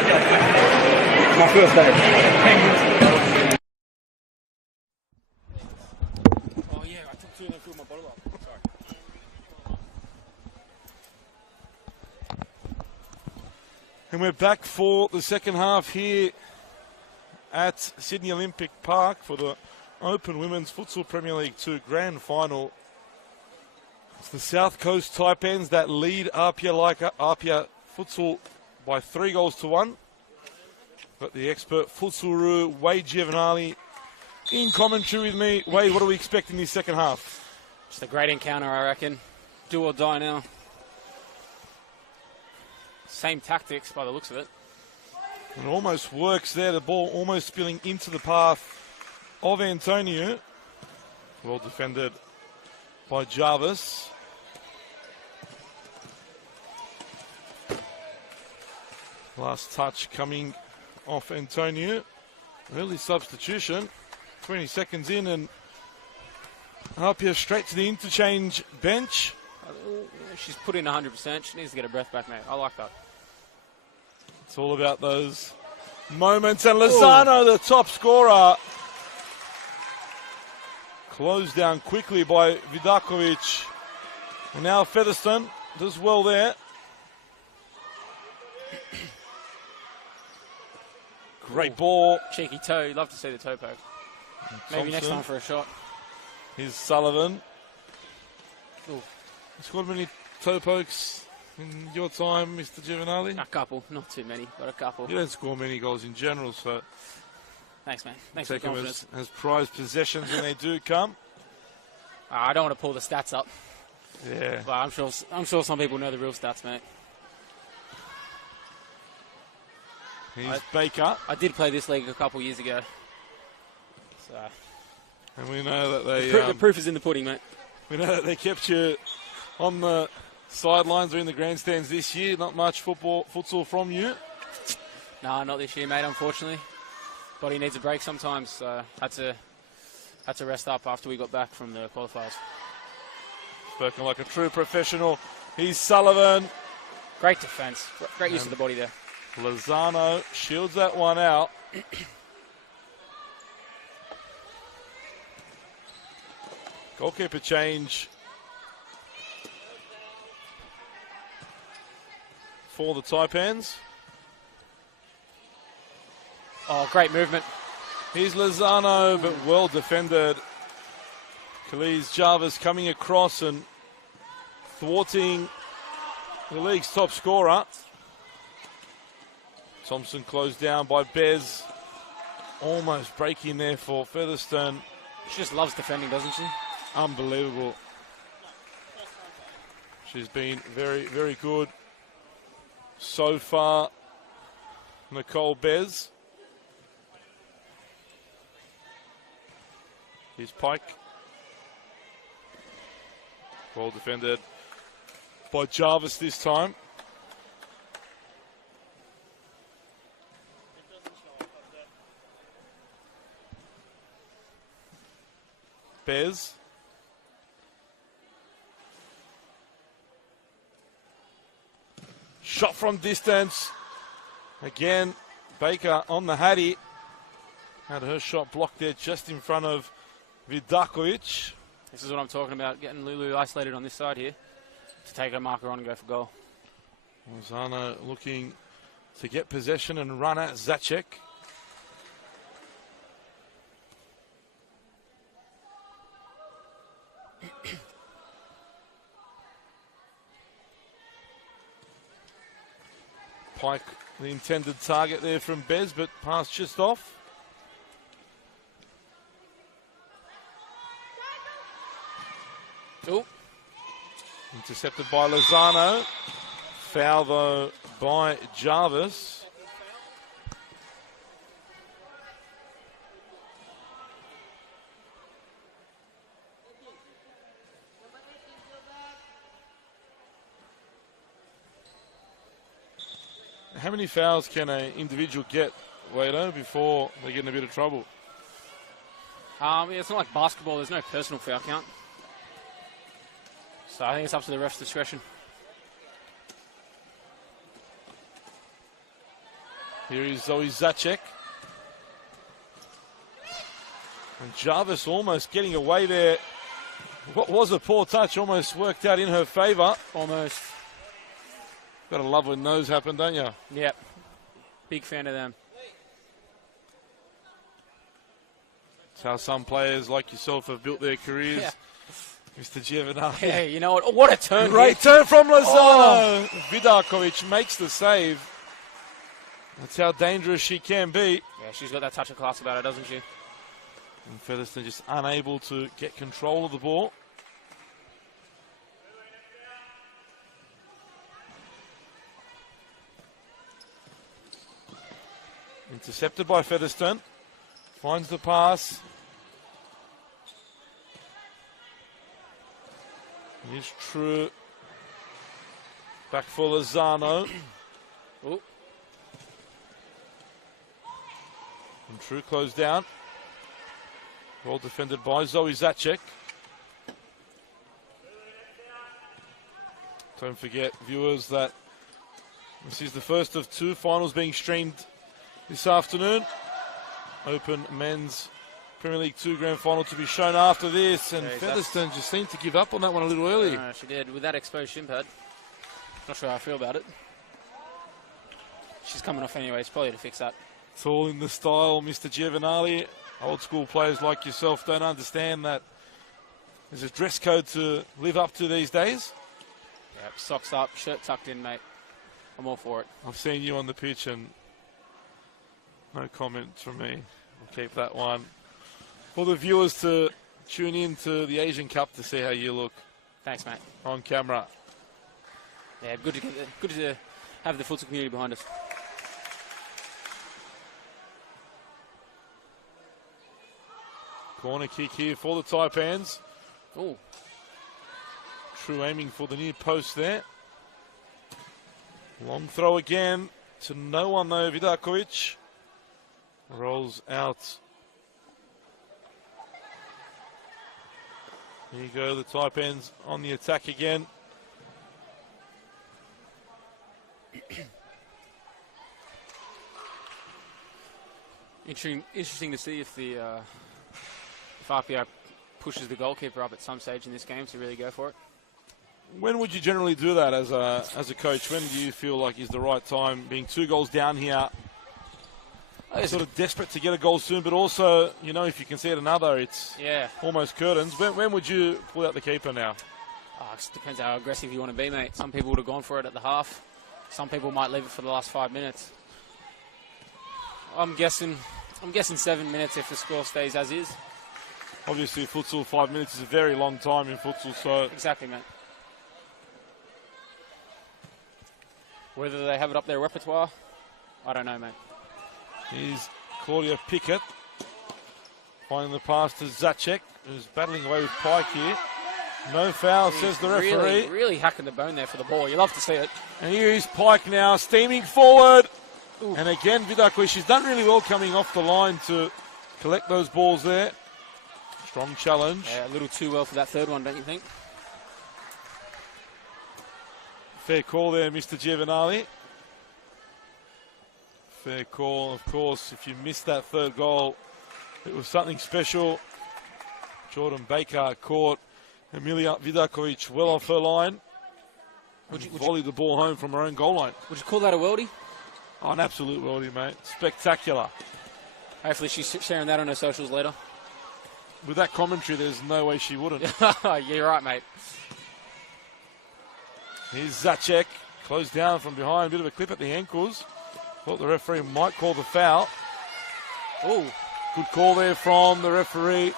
My first day. Oh yeah, I took 2 and then filled my bottle up. Sorry. And we're back for the second half here at Sydney Olympic Park for the Open Women's Futsal Premier League 2 Grand Final. It's the South Coast Taipans that lead APIA Futsal by 3-1. Got the expert futsalru Wade Giovanali in commentary with me. Wade, what do we expect in this second half? Just a great encounter, I reckon. Do or die now. Same tactics by the looks of it. It almost works there. The ball almost spilling into the path of Antonio. Well defended by Jarvis. Last touch coming off Antonio. Early substitution. 20 seconds in and up here straight to the interchange bench. She's put in 100%. She needs to get her breath back, mate. I like that. It's all about those moments. And Lozano, the top scorer. Closed down quickly by Vidakovic. And now Featherstone does well there. Great ball. Cheeky toe. You'd love to see the toe poke. Maybe next time for a shot. Here's Sullivan. Ooh. You scored many toe pokes in your time, Mr. Giovanali? A couple. Not too many, but a couple. You don't score many goals in general, so Thanks, man. Thanks for the take them confidence. as prized possessions when they do come. I don't want to pull the stats up, Yeah. but I'm sure some people know the real stats, mate. Here's Baker. I did play this league a couple years ago. So And we know that they the proof is in the pudding, mate. we know that they kept you on the sidelines or in the grandstands this year. Not much futsal from you. No, not this year, mate, unfortunately. Body needs a break sometimes, so had to rest up after we got back from the qualifiers. Spoken like a true professional. He's Sullivan. Great defence. Great use of the body there. Lozano shields that one out. Goalkeeper change for the Taipans. Oh, great movement. Here's Lozano, but well defended. Khalees Jarvis coming across and thwarting the league's top scorer. Thompson closed down by Bez. Almost breaking there for Featherstone. She just loves defending, doesn't she? Unbelievable. She's been very, very good so far. Nicole Bez. Here's Pike. Well defended by Jarvis this time. Bez. Shot from distance. Again, Baker on the Hattie. Had her shot blocked there just in front of Vidakovic. This is what I'm talking about, getting Lulu isolated on this side here to take her marker on and go for goal. Lozano looking to get possession and run at Zacek. Pike, the intended target there from Bez, but pass just off. Oh, Intercepted by Lozano. Foul, though, by Jarvis. How many fouls can an individual get, Wado, before they get in a bit of trouble? it's not like basketball. There's no personal foul count. So I think it's up to the ref's discretion. Here is Zoe Zacek. And Jarvis almost getting away there. What was a poor touch almost worked out in her favour. Almost. Gotta love when those happen, don't you? Yep. Big fan of them. It's how some players like yourself have built their careers. Yeah. Mr. Giovanni. Yeah, you know what? Oh, what a turn. Great here. turn from Lozano. Oh. Vidakovic makes the save. That's how dangerous she can be. Yeah, she's got that touch of class about her, doesn't she? And Featherstone just unable to get control of the ball. Intercepted by Featherstone. Finds the pass. Here's True. Back for Lozano. Oh. And True closed down. Well defended by Zoe Zacek. Don't forget, viewers, that this is the first of 2 finals being streamed this afternoon. Open Men's Premier League 2 Grand Final to be shown after this. And Featherstone just seemed to give up on that one a little early. She did, with that exposed shin pad. Not sure how I feel about it. She's coming off anyway, it's probably to fix that. It's all in the style, Mr. Giovanni. Old school players like yourself don't understand that there's a dress code to live up to these days. Yep, socks up, shirt tucked in, mate. I'm all for it. I've seen you on the pitch and no comment from me. I'll keep that one for the viewers to tune in to the Asian Cup to see how you look. Thanks, mate. On camera. Yeah, good to have the futsal community behind us. Corner kick here for the Taipans. Oh. True aiming for the near post there. Long throw again to no one though. Vidakovic rolls out. Here you go, the Taipans on the attack again. Interesting to see if the if APIA pushes the goalkeeper up at some stage in this game to really go for it. When would you generally do that as a coach? When do you feel like is the right time? Being 2 goals down here, sort of desperate to get a goal soon, but also, you know, if you can see it another, it's almost curtains. When would you pull out the keeper now? Oh, it just depends how aggressive you want to be, mate. Some people would have gone for it at the half. Some people might leave it for the last 5 minutes. I'm guessing 7 minutes if the score stays as is. Obviously, futsal 5 minutes is a very long time in futsal, so exactly, mate. Whether they have it up their repertoire, I don't know, mate. Here's Claudia Pickett finding the pass to Zacek, who's battling away with Pike here. No foul, says the referee. Really hacking the bone there for the ball. You love to see it. And here is Pike now, steaming forward. Ooh. And again, Vidakovic, she's done really well coming off the line to collect those balls there. Strong challenge. Yeah, a little too well for that third one, don't you think? Fair call there, Mr. Giovanni. Fair call, of course. If you missed that third goal, it was something special. Jordan Baker caught Emilia Vidakovic well off her line. Would you volley the ball home from her own goal line? Would you call that a worldie? Oh, an absolute worldie, mate. Spectacular. Hopefully she's sharing that on her socials later. With that commentary, there's no way she wouldn't. Yeah, you're right, mate. Here's Zacek. Closed down from behind. A bit of a clip at the ankles. Thought the referee might call the foul. Oh, good call there from the referee.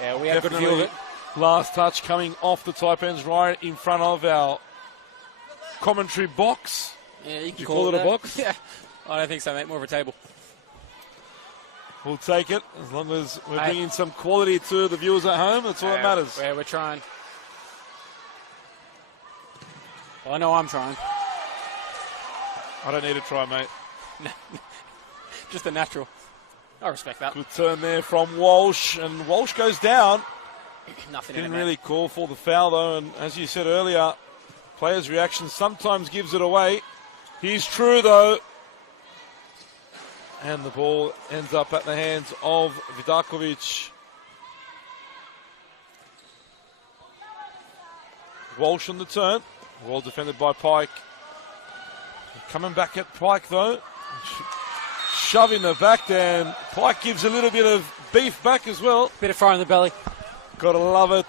Yeah, we had a good view of it. Last touch coming off the Taipans right in front of our commentary box. Yeah, you can call it a box? Yeah, I don't think so, mate. More of a table. We'll take it as long as we're bringing some quality to the viewers at home. That's all that matters. Yeah, we're trying. Well, I know I'm trying. I don't need to try, mate. Just a natural. I respect that. Good turn there from Walsh, and Walsh goes down. Nothing Didn't in it, really call for the foul, though, and as you said earlier, players' reaction sometimes gives it away. He's True, though. And the ball ends up at the hands of Vidakovic. Walsh on the turn. Well defended by Pike. Coming back at Pike though. Shoving the back then. Pike gives a little bit of beef back as well. Bit of fire in the belly. Gotta love it.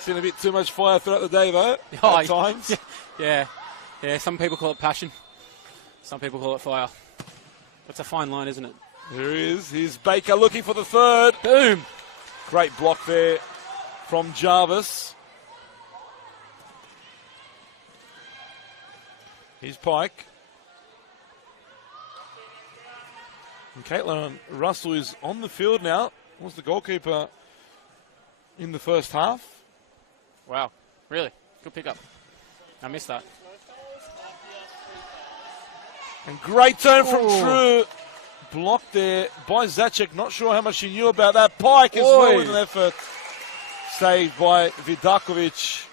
Seen a bit too much fire throughout the day though, at times. Yeah, some people call it passion. Some people call it fire. It's a fine line, isn't it? Here he is. Here's Baker looking for the third. Boom. Great block there from Jarvis. Here's Pike. And Caitlin Russell is on the field now. Was the goalkeeper in the first half. Wow, really? Good pickup. I missed that. And great turn from True. Blocked there by Zacek. Not sure how much he knew about that. Pike as well with an effort. Saved by Vidakovic.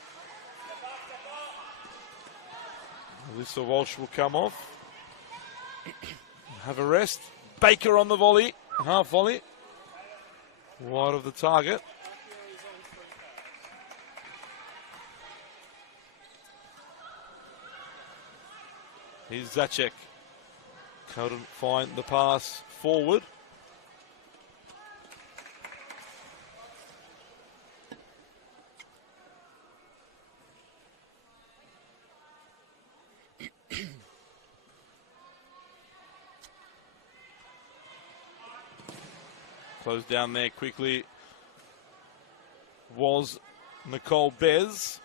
Alyssa Walsh will come off. Have a rest. Baker on the volley. Half volley. Wide of the target. Here's Zacek. Couldn't find the pass forward. Closed down there quickly was Nicole Bez.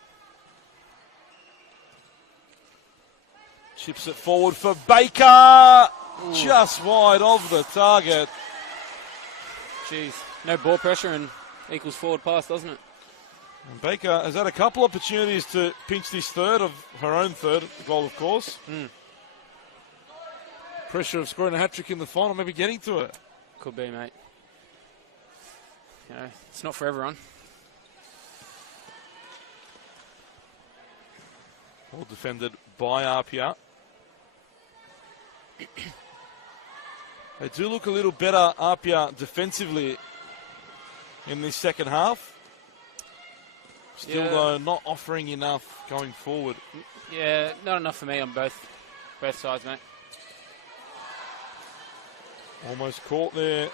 Chips it forward for Baker. Ooh. Just wide of the target. Jeez. No ball pressure and equals forward pass, doesn't it? And Baker has had a couple opportunities to pinch this third of her own third goal, of course. Pressure of scoring a hat-trick in the final, maybe getting to it. Could be, mate. You know, it's not for everyone. Well defended by APIA. They do look a little better, APIA, defensively in this second half. Still, though, not offering enough going forward. Yeah, not enough for me on both sides, mate. Almost caught there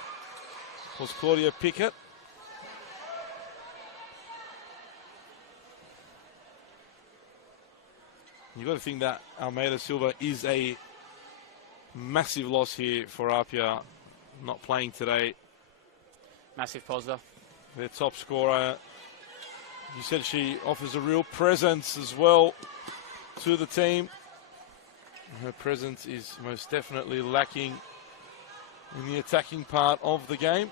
was Claudia Pickett. You've got to think that Almeida Silva is a massive loss here for APIA, not playing today. Massive positive. Their top scorer. You said she offers a real presence as well to the team. Her presence is most definitely lacking in the attacking part of the game.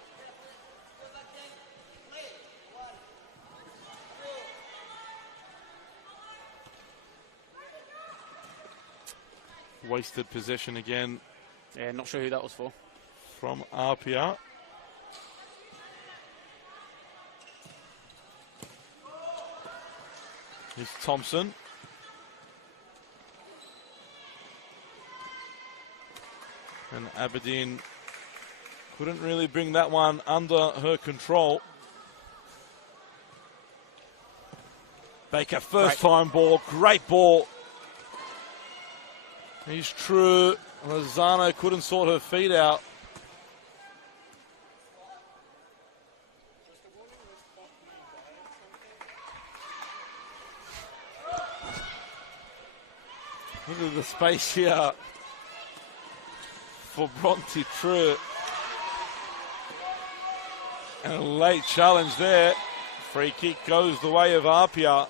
Wasted possession again. Yeah, not sure who that was for. From APIA. Here's Thompson. And Aberdeen couldn't really bring that one under her control. Baker, first time ball, great ball. He's True. Lozano couldn't sort her feet out. Look at the space here for Bronte True. And a late challenge there. Free kick goes the way of APIA.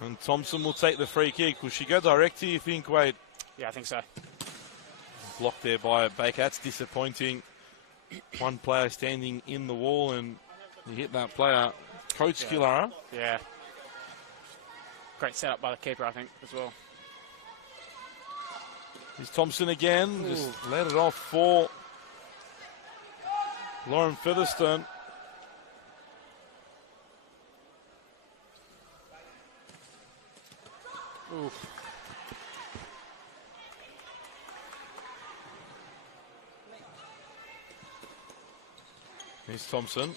And Thompson will take the free kick. Will she go direct here, you think, Wade? Yeah, I think so. Blocked there by Baker. That's disappointing. One player standing in the wall and you hit that player. Coach killer, huh? Yeah. Great setup by the keeper, I think, as well. Here's Thompson again. Just let it off for Lauren Featherstone. Oof. Here's Thompson.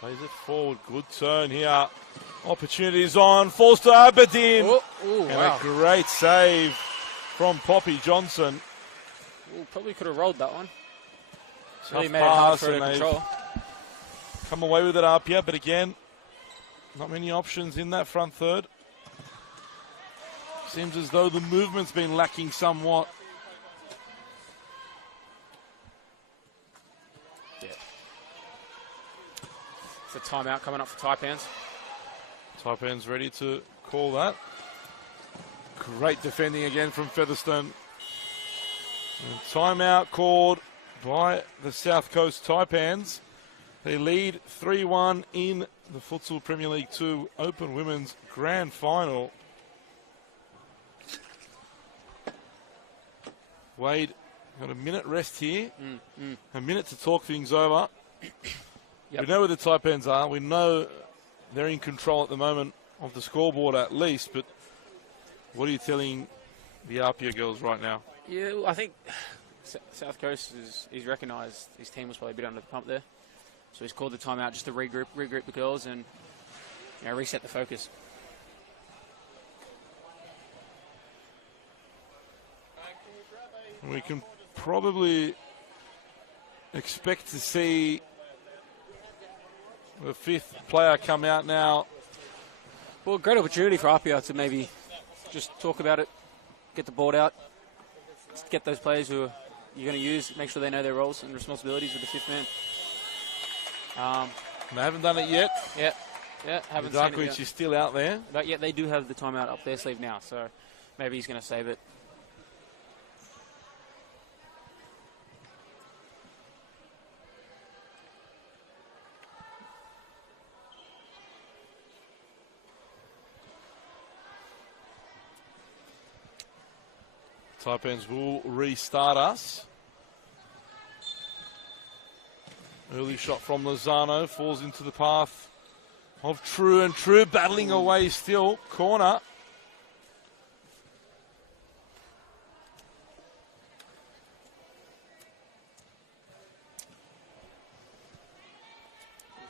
Plays it forward. Good turn here. Opportunities on. Falls to Aberdeen. And a great save from Poppy Johnson. Ooh, probably could have rolled that one. Tough Really made it hard pass, for her to and they've control. come away with it, APIA, but again, not many options in that front third. Seems as though the movement's been lacking somewhat. Yeah. It's a timeout coming up for Taipans. Taipans ready to call that. Great defending again from Featherstone. And timeout called by the South Coast Taipans. They lead 3-1 in the Futsal Premier League 2 Open Women's Grand Final. Wade, got a minute rest here. A minute to talk things over. Yep. We know where the Taipans are. We know they're in control at the moment of the scoreboard at least, but what are you telling the APIA girls right now? Yeah, well, I think South Coast he's recognised his team was probably a bit under the pump there. So he's called the timeout just to regroup the girls and reset the focus. We can probably expect to see the fifth player come out now. Well, great opportunity for APIA to maybe just talk about it, get the board out, get those players who you're going to use, make sure they know their roles and responsibilities with the fifth man. They haven't done it yet. Yeah, haven't seen it Darkwich yet. is still out there. But yet they do have the timeout up their sleeve now, so maybe he's going to save it. Taipans will restart us. Early shot from Lozano falls into the path of True, and True battling away still. Corner.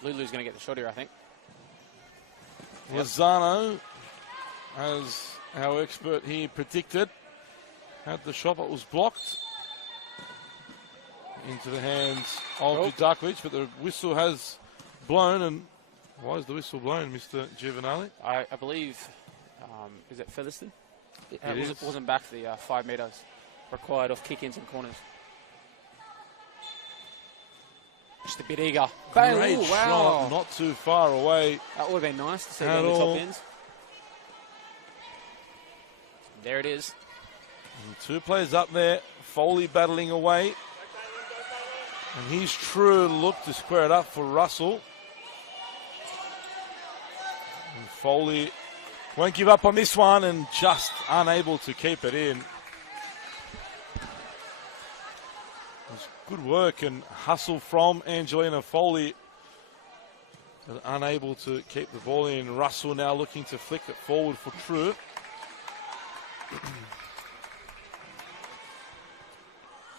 Lulu's going to get the shot here, I think. Lozano, as our expert here predicted, had the shot but was blocked into the hands of Darkwich, but the whistle has blown. And why is the whistle blown, Mr. Giovanelli? I believe, is it Featherstone? It wasn't back for the 5 metres required off kick-ins and corners. Just a bit eager. Great Ooh, shot, not too far away. That would have been nice to see At on the all. top ends. There it is. And 2 players up there, Foley battling away. And he's True, look to square it up for Russell. And Foley won't give up on this one and just unable to keep it in. It was good work and hustle from Angelina Foley, but unable to keep the ball in. Russell now looking to flick it forward for True.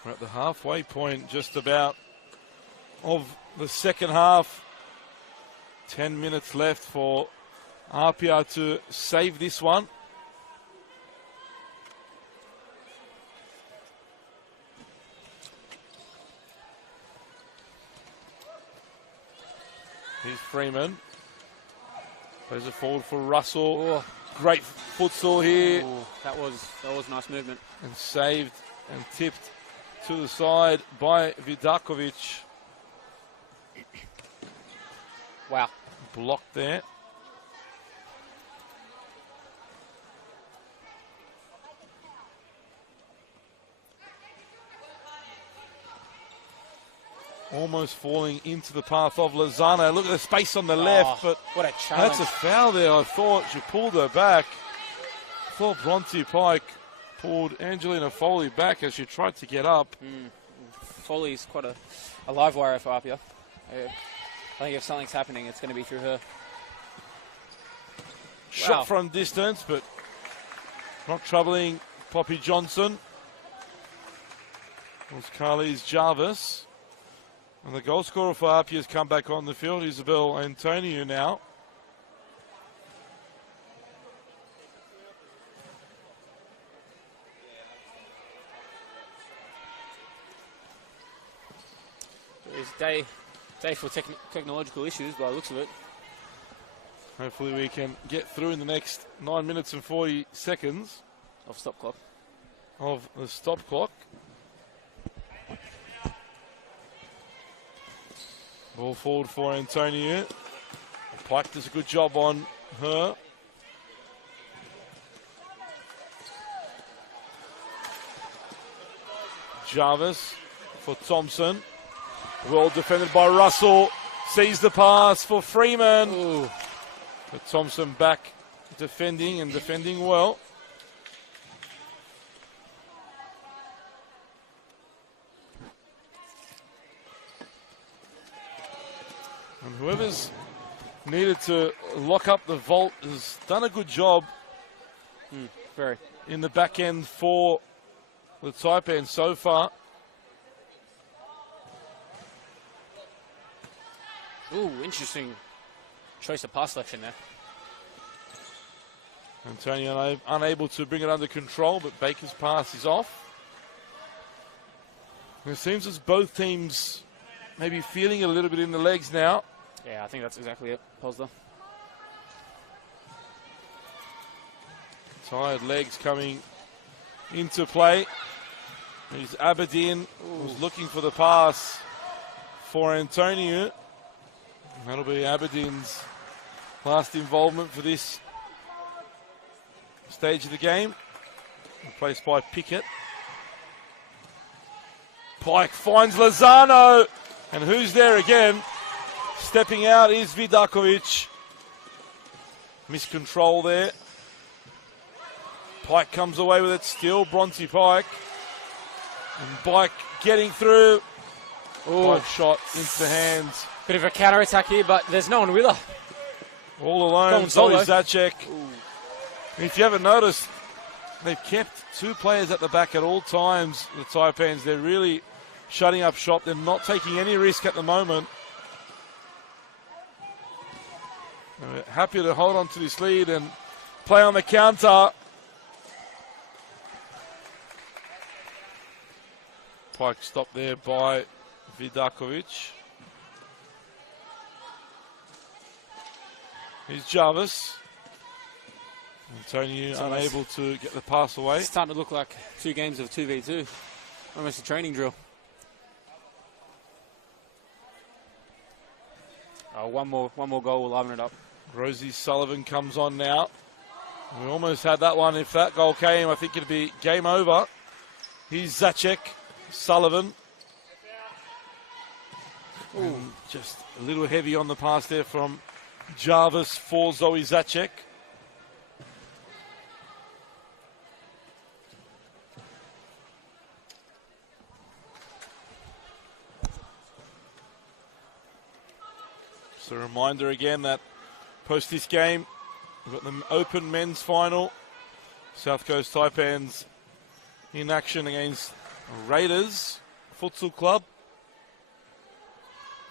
We're at the halfway point just about of the second half. 10 minutes left for APIA to save this one. Here's Freeman. Plays it forward for Russell. Great futsal here. That was nice movement. And saved and tipped to the side by Vidakovic. Wow. Blocked there. Almost falling into the path of Lozano. Look at the space on the left, but what a challenge. that's a foul there. I thought she pulled her back. I thought Bronte Pike pulled Angelina Foley back as she tried to get up. Foley's quite a live wire for APIA. I think if something's happening, it's going to be through her. Shot Wow. from distance, but not troubling Poppy Johnson. It was Carly's Jarvis. And the goal scorer for APIA has come back on the field, Isabel Antonio now. There's day for technological issues by the looks of it. Hopefully we can get through in the next 9 minutes and 40 seconds Off stop clock. of the stop clock. Ball forward for Antonio. Pike does a good job on her. Jarvis for Thompson. Well defended by Russell. Sees the pass for Freeman. Ooh. But Thompson back defending and defending well. And whoever's needed to lock up the vault has done a good job Very. in the back end for the Taipans so far. Ooh, interesting choice of pass selection there. Antonio unable to bring it under control, but Baker's pass is off. And it seems as both teams maybe feeling a little bit in the legs now. Yeah, I think that's exactly it, Posner. Tired legs coming into play. Here's Aberdeen, who's looking for the pass for Antonio. That'll be Aberdeen's last involvement for this stage of the game. Replaced by Pickett. Pike finds Lozano. And who's there again? Stepping out is Vidakovic. Miscontrol there. Pike comes away with it still. Bronte Pike. And Pike getting through. Pike shot into the hands. Bit of a counter attack here, but there's no one with her. All alone, Going solo. Zoe Zacek. If you haven't noticed, they've kept two players at the back at all times, the Taipans. They're really shutting up shop. They're not taking any risk at the moment. They're happy to hold on to this lead and play on the counter. Pike stopped there by Vidakovic. Here's Jarvis. Antonio unable to get the pass away. It's starting to look like 2 games of 2v2. Almost a training drill. One more goal will liven it up. Rosie Sullivan comes on now. We almost had that one. If that goal came, I think it'd be game over. Here's Zacek, Sullivan. And just a little heavy on the pass there from Jarvis for Zoe Zacek. Just a reminder again that post this game, we've got the Open Men's Final. South Coast Taipans in action against Raiders Futsal Club.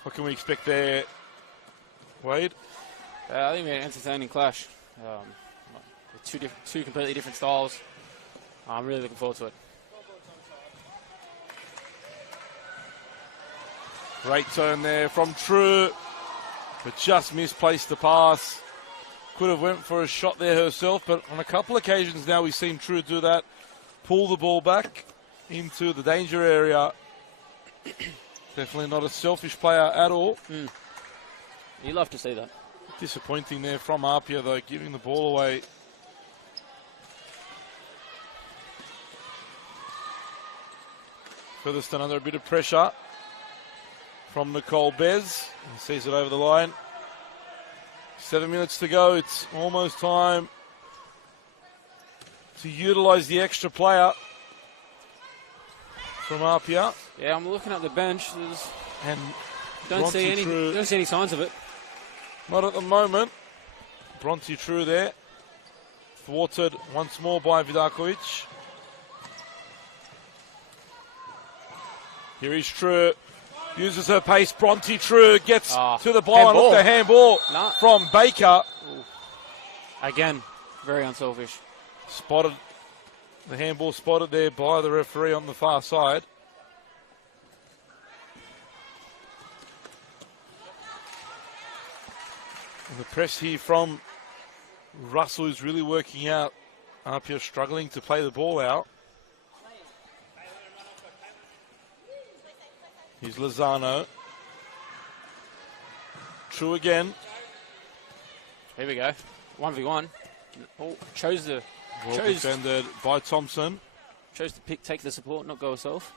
What can we expect there, Wade? I think we're an entertaining clash. With two completely different styles. I'm really looking forward to it. Great turn there from True, but just misplaced the pass. Could have went for a shot there herself, but on a couple occasions now we've seen True do that. Pull the ball back into the danger area. Definitely not a selfish player at all. You love to see that. Disappointing there from APIA though, giving the ball away. Featherston under a bit of pressure from Nicole Bez. He sees it over the line. 7 minutes to go. It's almost time to utilise the extra player from APIA. Yeah, I'm looking at the bench. And Don't see any signs of it. not at the moment. Bronte True there. Thwarted once more by Vidakovic. Here is True. Uses her pace. Bronte True gets to the ball. And look, the handball from Baker. Ooh. Again, very unselfish. Spotted. The handball spotted there by the referee on the far side. And the press here from Russell is really working out. APIA struggling to play the ball out. Here's Lozano. True again. Here we go. 1v1. Oh, Well defended by Thompson. Chose to take the support, not go herself.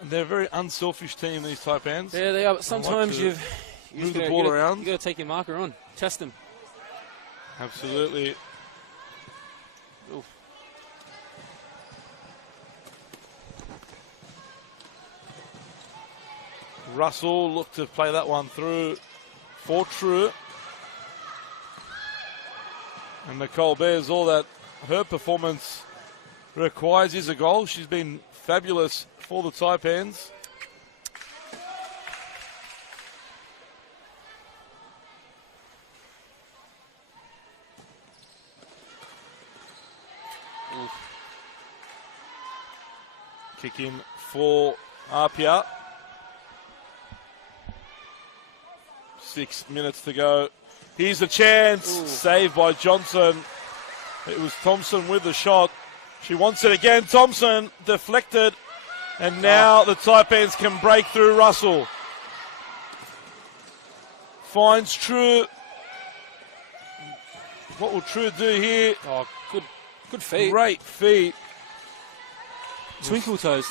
And they're a very unselfish team, these Taipans. Yeah, they are, but sometimes like move the ball around. You've got to take your marker on. Test them. Absolutely. Oof. Russell looked to play that one through for True. And Nicole Bears, all that her performance requires is a goal. She's been fabulous for the Taipans. Kick in for APIA. 6 minutes to go. Here's a chance. Saved by Johnson. It was Thompson with the shot. She wants it again. Thompson deflected. And now the Taipans can break through Russell. Finds True. What will True do here? Oh, good feet. Great feet. Twinkle toes.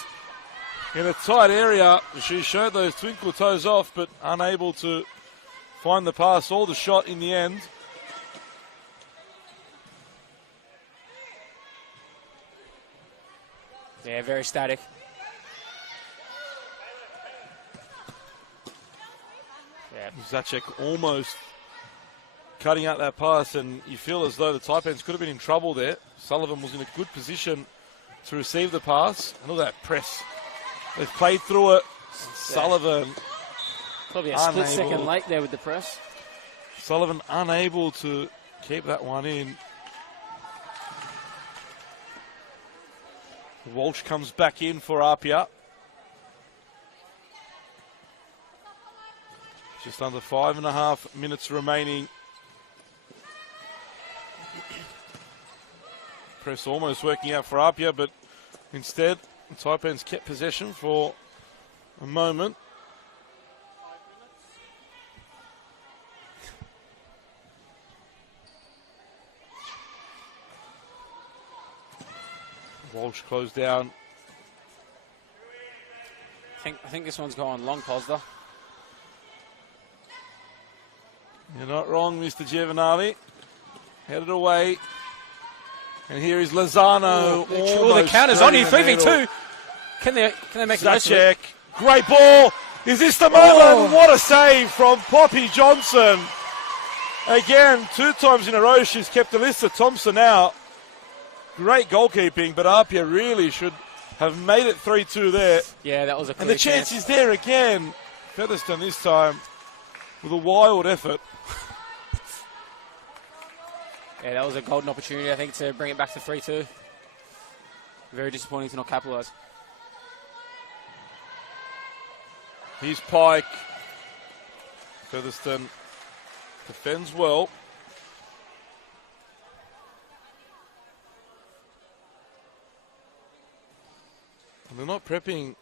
In a tight area, she showed those twinkle toes off, but unable to find the pass or the shot in the end. Yeah, very static. Yeah. Zacek almost cutting out that pass, and you feel as though the Taipans could have been in trouble there. Sullivan was in a good position to receive the pass. And look at that press. They've played through it. Sullivan Probably a split second late there with the press. Sullivan unable to keep that one in. Walsh comes back in for APIA. Just under 5.5 minutes remaining. Press almost working out for APIA, but instead, the Taipans kept possession for a moment. Walsh closed down. I think this one's going long, Posda. You're not wrong, Mr. Giovanali. Headed away. And here is Lozano. The counter's on here, 3v2. Can they make a check? Great ball. Is this the moment? What a save from Poppy Johnson. Again, 2 times in a row she's kept Alyssa Thompson out. Great goalkeeping, but APIA really should have made it 3-2 there. Yeah, that was a clear And the chance is there again. Featherstone this time with a wild effort. Yeah, that was a golden opportunity, I think, to bring it back to 3-2. Very disappointing to not capitalise. Here's Pike. Featherstone defends well. And they're not prepping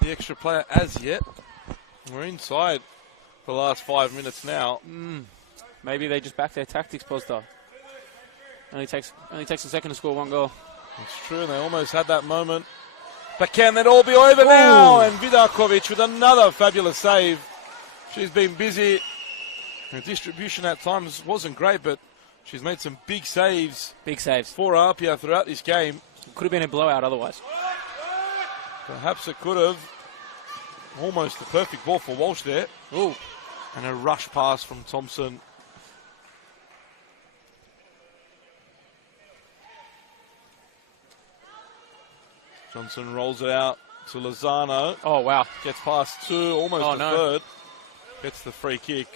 the extra player as yet. We're inside the last 5 minutes now. Maybe they just back their tactics, Posda. Only takes a second to score 1 goal. It's true, and they almost had that moment. But can that all be over now? And Vidakovic with another fabulous save. She's been busy. Her distribution at times wasn't great, but She's made some big saves. Big saves. For APIA throughout this game. Could have been a blowout otherwise. Perhaps it could have. Almost the perfect ball for Walsh there. Ooh. And a rush pass from Thompson. Johnson rolls it out to Lozano. Oh, wow. Gets past two, almost no. third. Gets the free kick.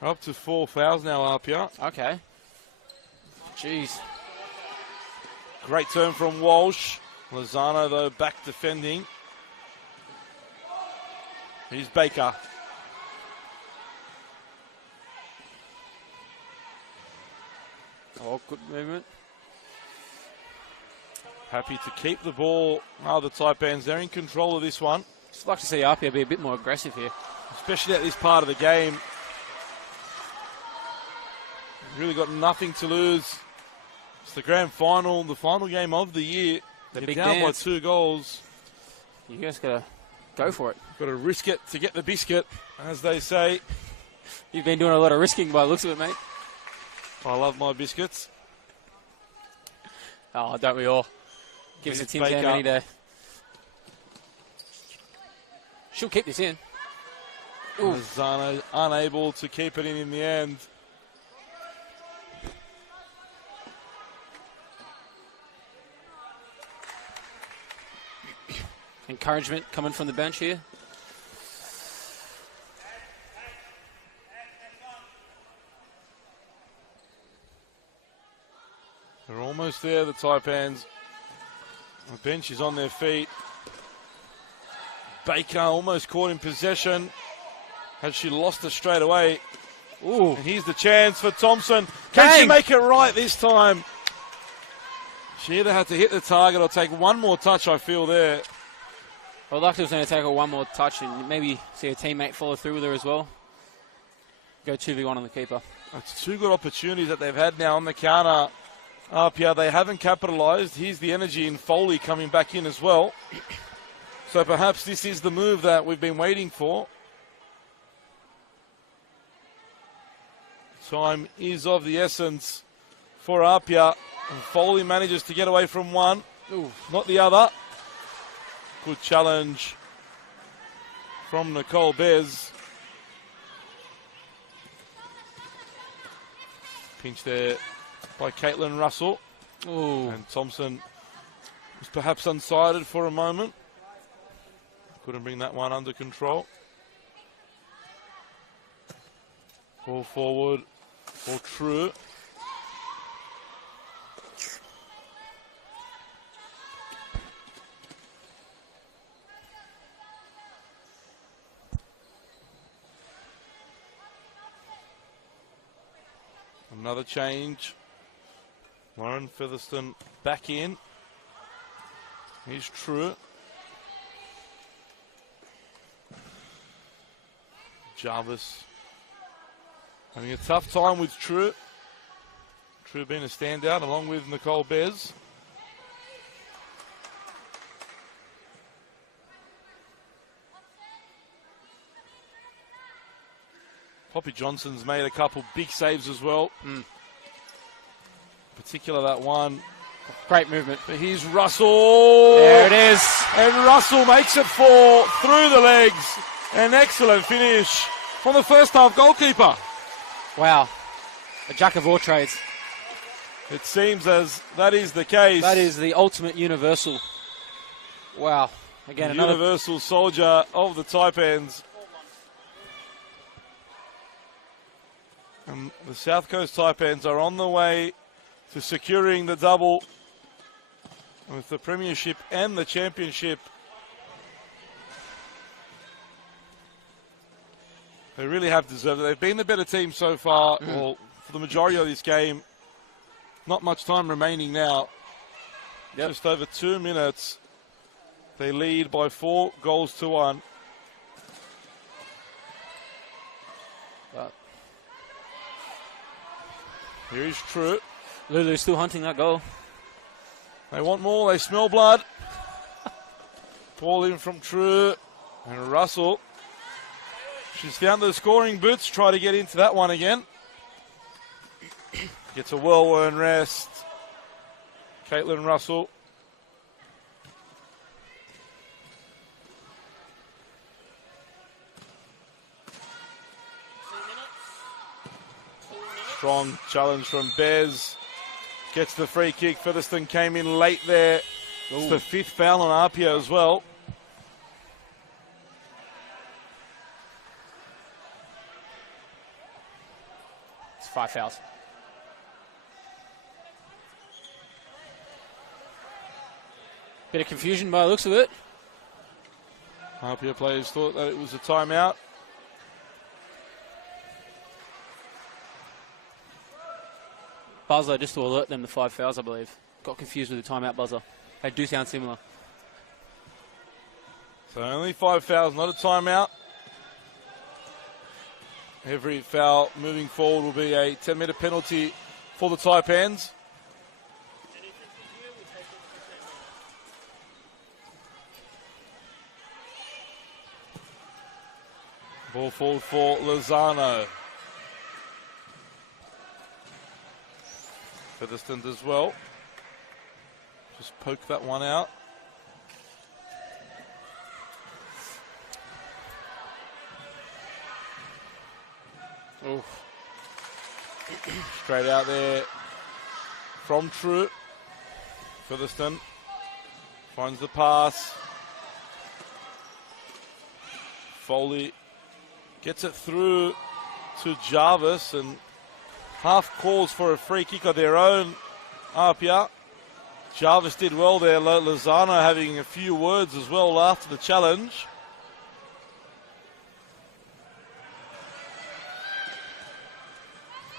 We're up to 4 fouls now, APIA. Okay. Jeez. Great turn from Walsh. Lozano, though, back defending. Here's Baker. Oh, good movement. Happy to keep the ball. Oh, the Taipans, they're in control of this one. Just like to see APIA be a bit more aggressive here. Especially at this part of the game. Really got nothing to lose. It's the grand final, the final game of the year. The You're big down dance. by 2 goals. You guys got to go for it. Got to risk it to get the biscuit, as they say. You've been doing a lot of risking by the looks of it, mate. I love my biscuits. Oh, don't we all? Give us a Tim Tam Baker. any day. She'll keep this in. Ooh. Lozano unable to keep it in the end. Encouragement coming from the bench here. They're almost there, the Taipans. The bench is on their feet. Baker almost caught in possession. Had she lost it straight away. Ooh. And here's the chance for Thompson. Can she make it right this time? She either had to hit the target or take one more touch, I feel, there. Well, luckily it was going to take her one more touch and maybe see her teammate follow through with her as well. Go 2v1 on the keeper. That's 2 good opportunities that they've had now on the counter. APIA, they haven't capitalised. Here's the energy in Foley coming back in as well. So perhaps this is the move that we've been waiting for. Time is of the essence for APIA. And Foley manages to get away from one, not the other. Good challenge from Nicole Bez. Pinch there by Caitlin Russell. Ooh. And Thompson was perhaps unsighted for a moment. Couldn't bring that one under control. Ball forward for True. Another change. Lauren Featherston back in. Here's True. Jarvis having a tough time with True. True being a standout along with Nicole Bez. Poppy Johnson's made a couple big saves as well. In particular that one. Great movement. But here's Russell. There it is. And Russell makes it 4 through the legs. An excellent finish from the first half goalkeeper. Wow. A jack of all trades. It seems as that is the case. That is the ultimate universal. Wow. Again, The another universal soldier of the Taipans. And the South Coast Taipans are on the way to securing the double with the Premiership and the Championship. They really have deserved it. They've been the better team so far, well, for the majority of this game. Not much time remaining now. Yep. Just over 2 minutes. They lead by 4 goals to 1. Wow. Here is True. Lulu's still hunting that goal. They want more. They smell blood. Ball in from True. And Russell. She's found the scoring boots. Try to get into that one again. Gets a well-earned rest. Caitlin Russell. Strong challenge from Bez. Gets the free kick. Featherston came in late there. It's the 5th foul on APIA as well. It's 5 fouls. Bit of confusion by the looks of it. APIA players thought that it was a timeout. Buzzer, just to alert them, the 5 fouls, I believe. Got confused with the timeout buzzer. They do sound similar. So only 5 fouls, not a timeout. Every foul moving forward will be a 10-metre penalty for the Taipans. Ball forward for Lozano. Featherston as well. Just poke that one out. Oof. Straight out there from True. Featherston finds the pass. Foley gets it through to Jarvis, and half calls for a free kick of their own. APIA. Jarvis did well there. Lozano having a few words as well after the challenge.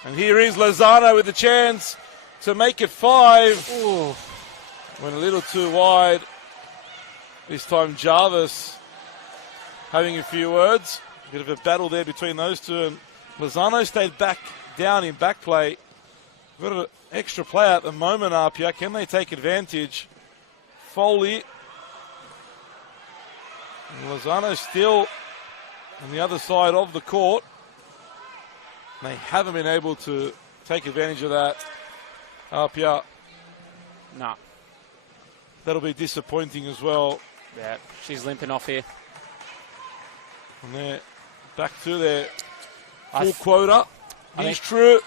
And here is Lozano with the chance to make it 5. Ooh. Went a little too wide. This time Jarvis having a few words. Bit of a battle there between those two. And Lozano stayed back down in back play. Got an extra play at the moment, APIA. Can they take advantage? Foley. And Lozano still on the other side of the court. They haven't been able to take advantage of that. APIA. Nah. That'll be disappointing as well. Yeah, she's limping off here. And they're back to their full quota. He's True.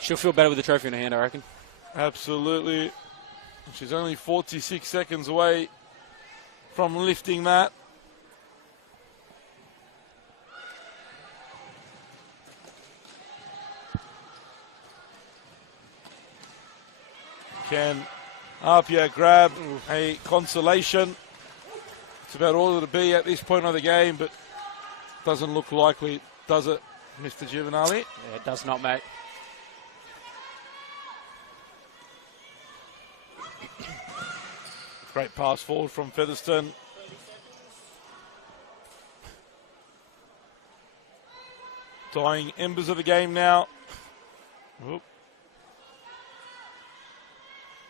She'll feel better with the trophy in her hand, I reckon. Absolutely. She's only 46 seconds away from lifting that. Can APIA grab a consolation? It's about all it'll be at this point of the game, but doesn't look likely, does it, Mr. Giovanali? Yeah, it does not, mate. Great pass forward from Featherston. Dying embers of the game now. Oop.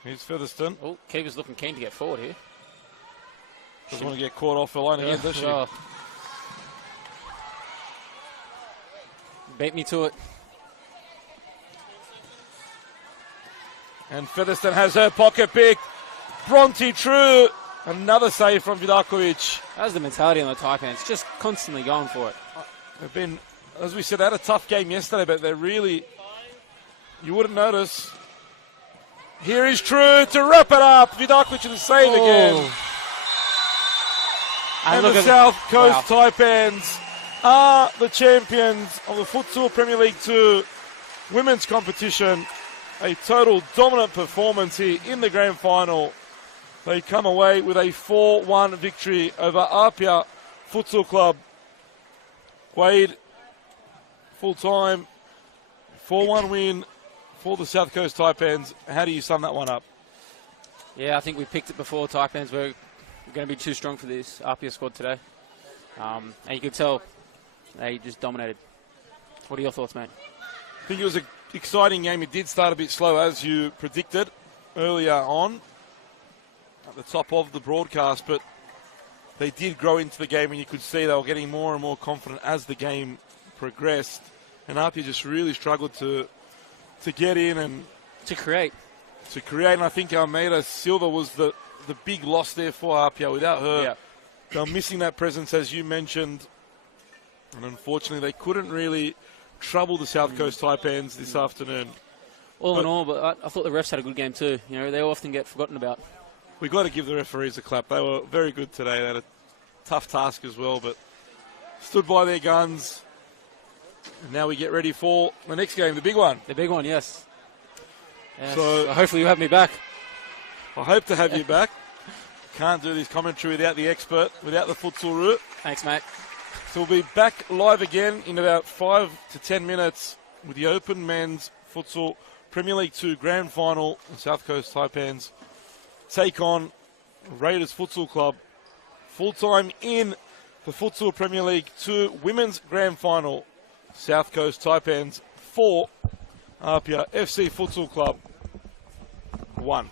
Here's Featherston. Oh, keeper's looking keen to get forward here. Doesn't want to get caught off the line again, does she? Oh. Beat me to it. And Featherston has her pocket picked. Bronte True. Another save from Vidakovic. That's the mentality on the Taipans. Just constantly going for it. They've been, as we said, they had a tough game yesterday, but they're really, you wouldn't notice. Here is True to wrap it up. Vidakovic with the save again. And the South Coast Taipans are the champions of the Futsal Premier League 2 women's competition. A total dominant performance here in the grand final. They come away with a 4-1 victory over APIA Futsal Club. Wade, full-time, 4-1 win for the South Coast Taipans. How do you sum that one up? Yeah, I think we picked it before. Taipans were going to be too strong for this APIA squad today. And you could tell they just dominated. What are your thoughts, mate? I think it was an exciting game. It did start a bit slow, as you predicted earlier on at the top of the broadcast, but they did grow into the game, and you could see they were getting more and more confident as the game progressed. And APIA just really struggled to get in and To create. And I think Almeida Silva was the big loss there for APIA. Without her, Yeah. they're missing that presence, as you mentioned. And unfortunately, they couldn't really trouble the South Coast Taipans this afternoon. All in all, but I thought the refs had a good game too. You know, they often get forgotten about. We've got to give the referees a clap. They were very good today. They had a tough task as well, but stood by their guns. And now we get ready for the next game, the big one. The big one, yes. So hopefully you have me back. I hope to have you back. Can't do this commentary without the expert, without the futsal root. Thanks, mate. So we'll be back live again in about 5 to 10 minutes with the Open Men's Futsal Premier League 2 Grand Final. The South Coast Taipans take on Raiders Futsal Club. Full-time in the Futsal Premier League 2 Women's Grand Final. South Coast Taipans 4, APIA FC Futsal Club 1.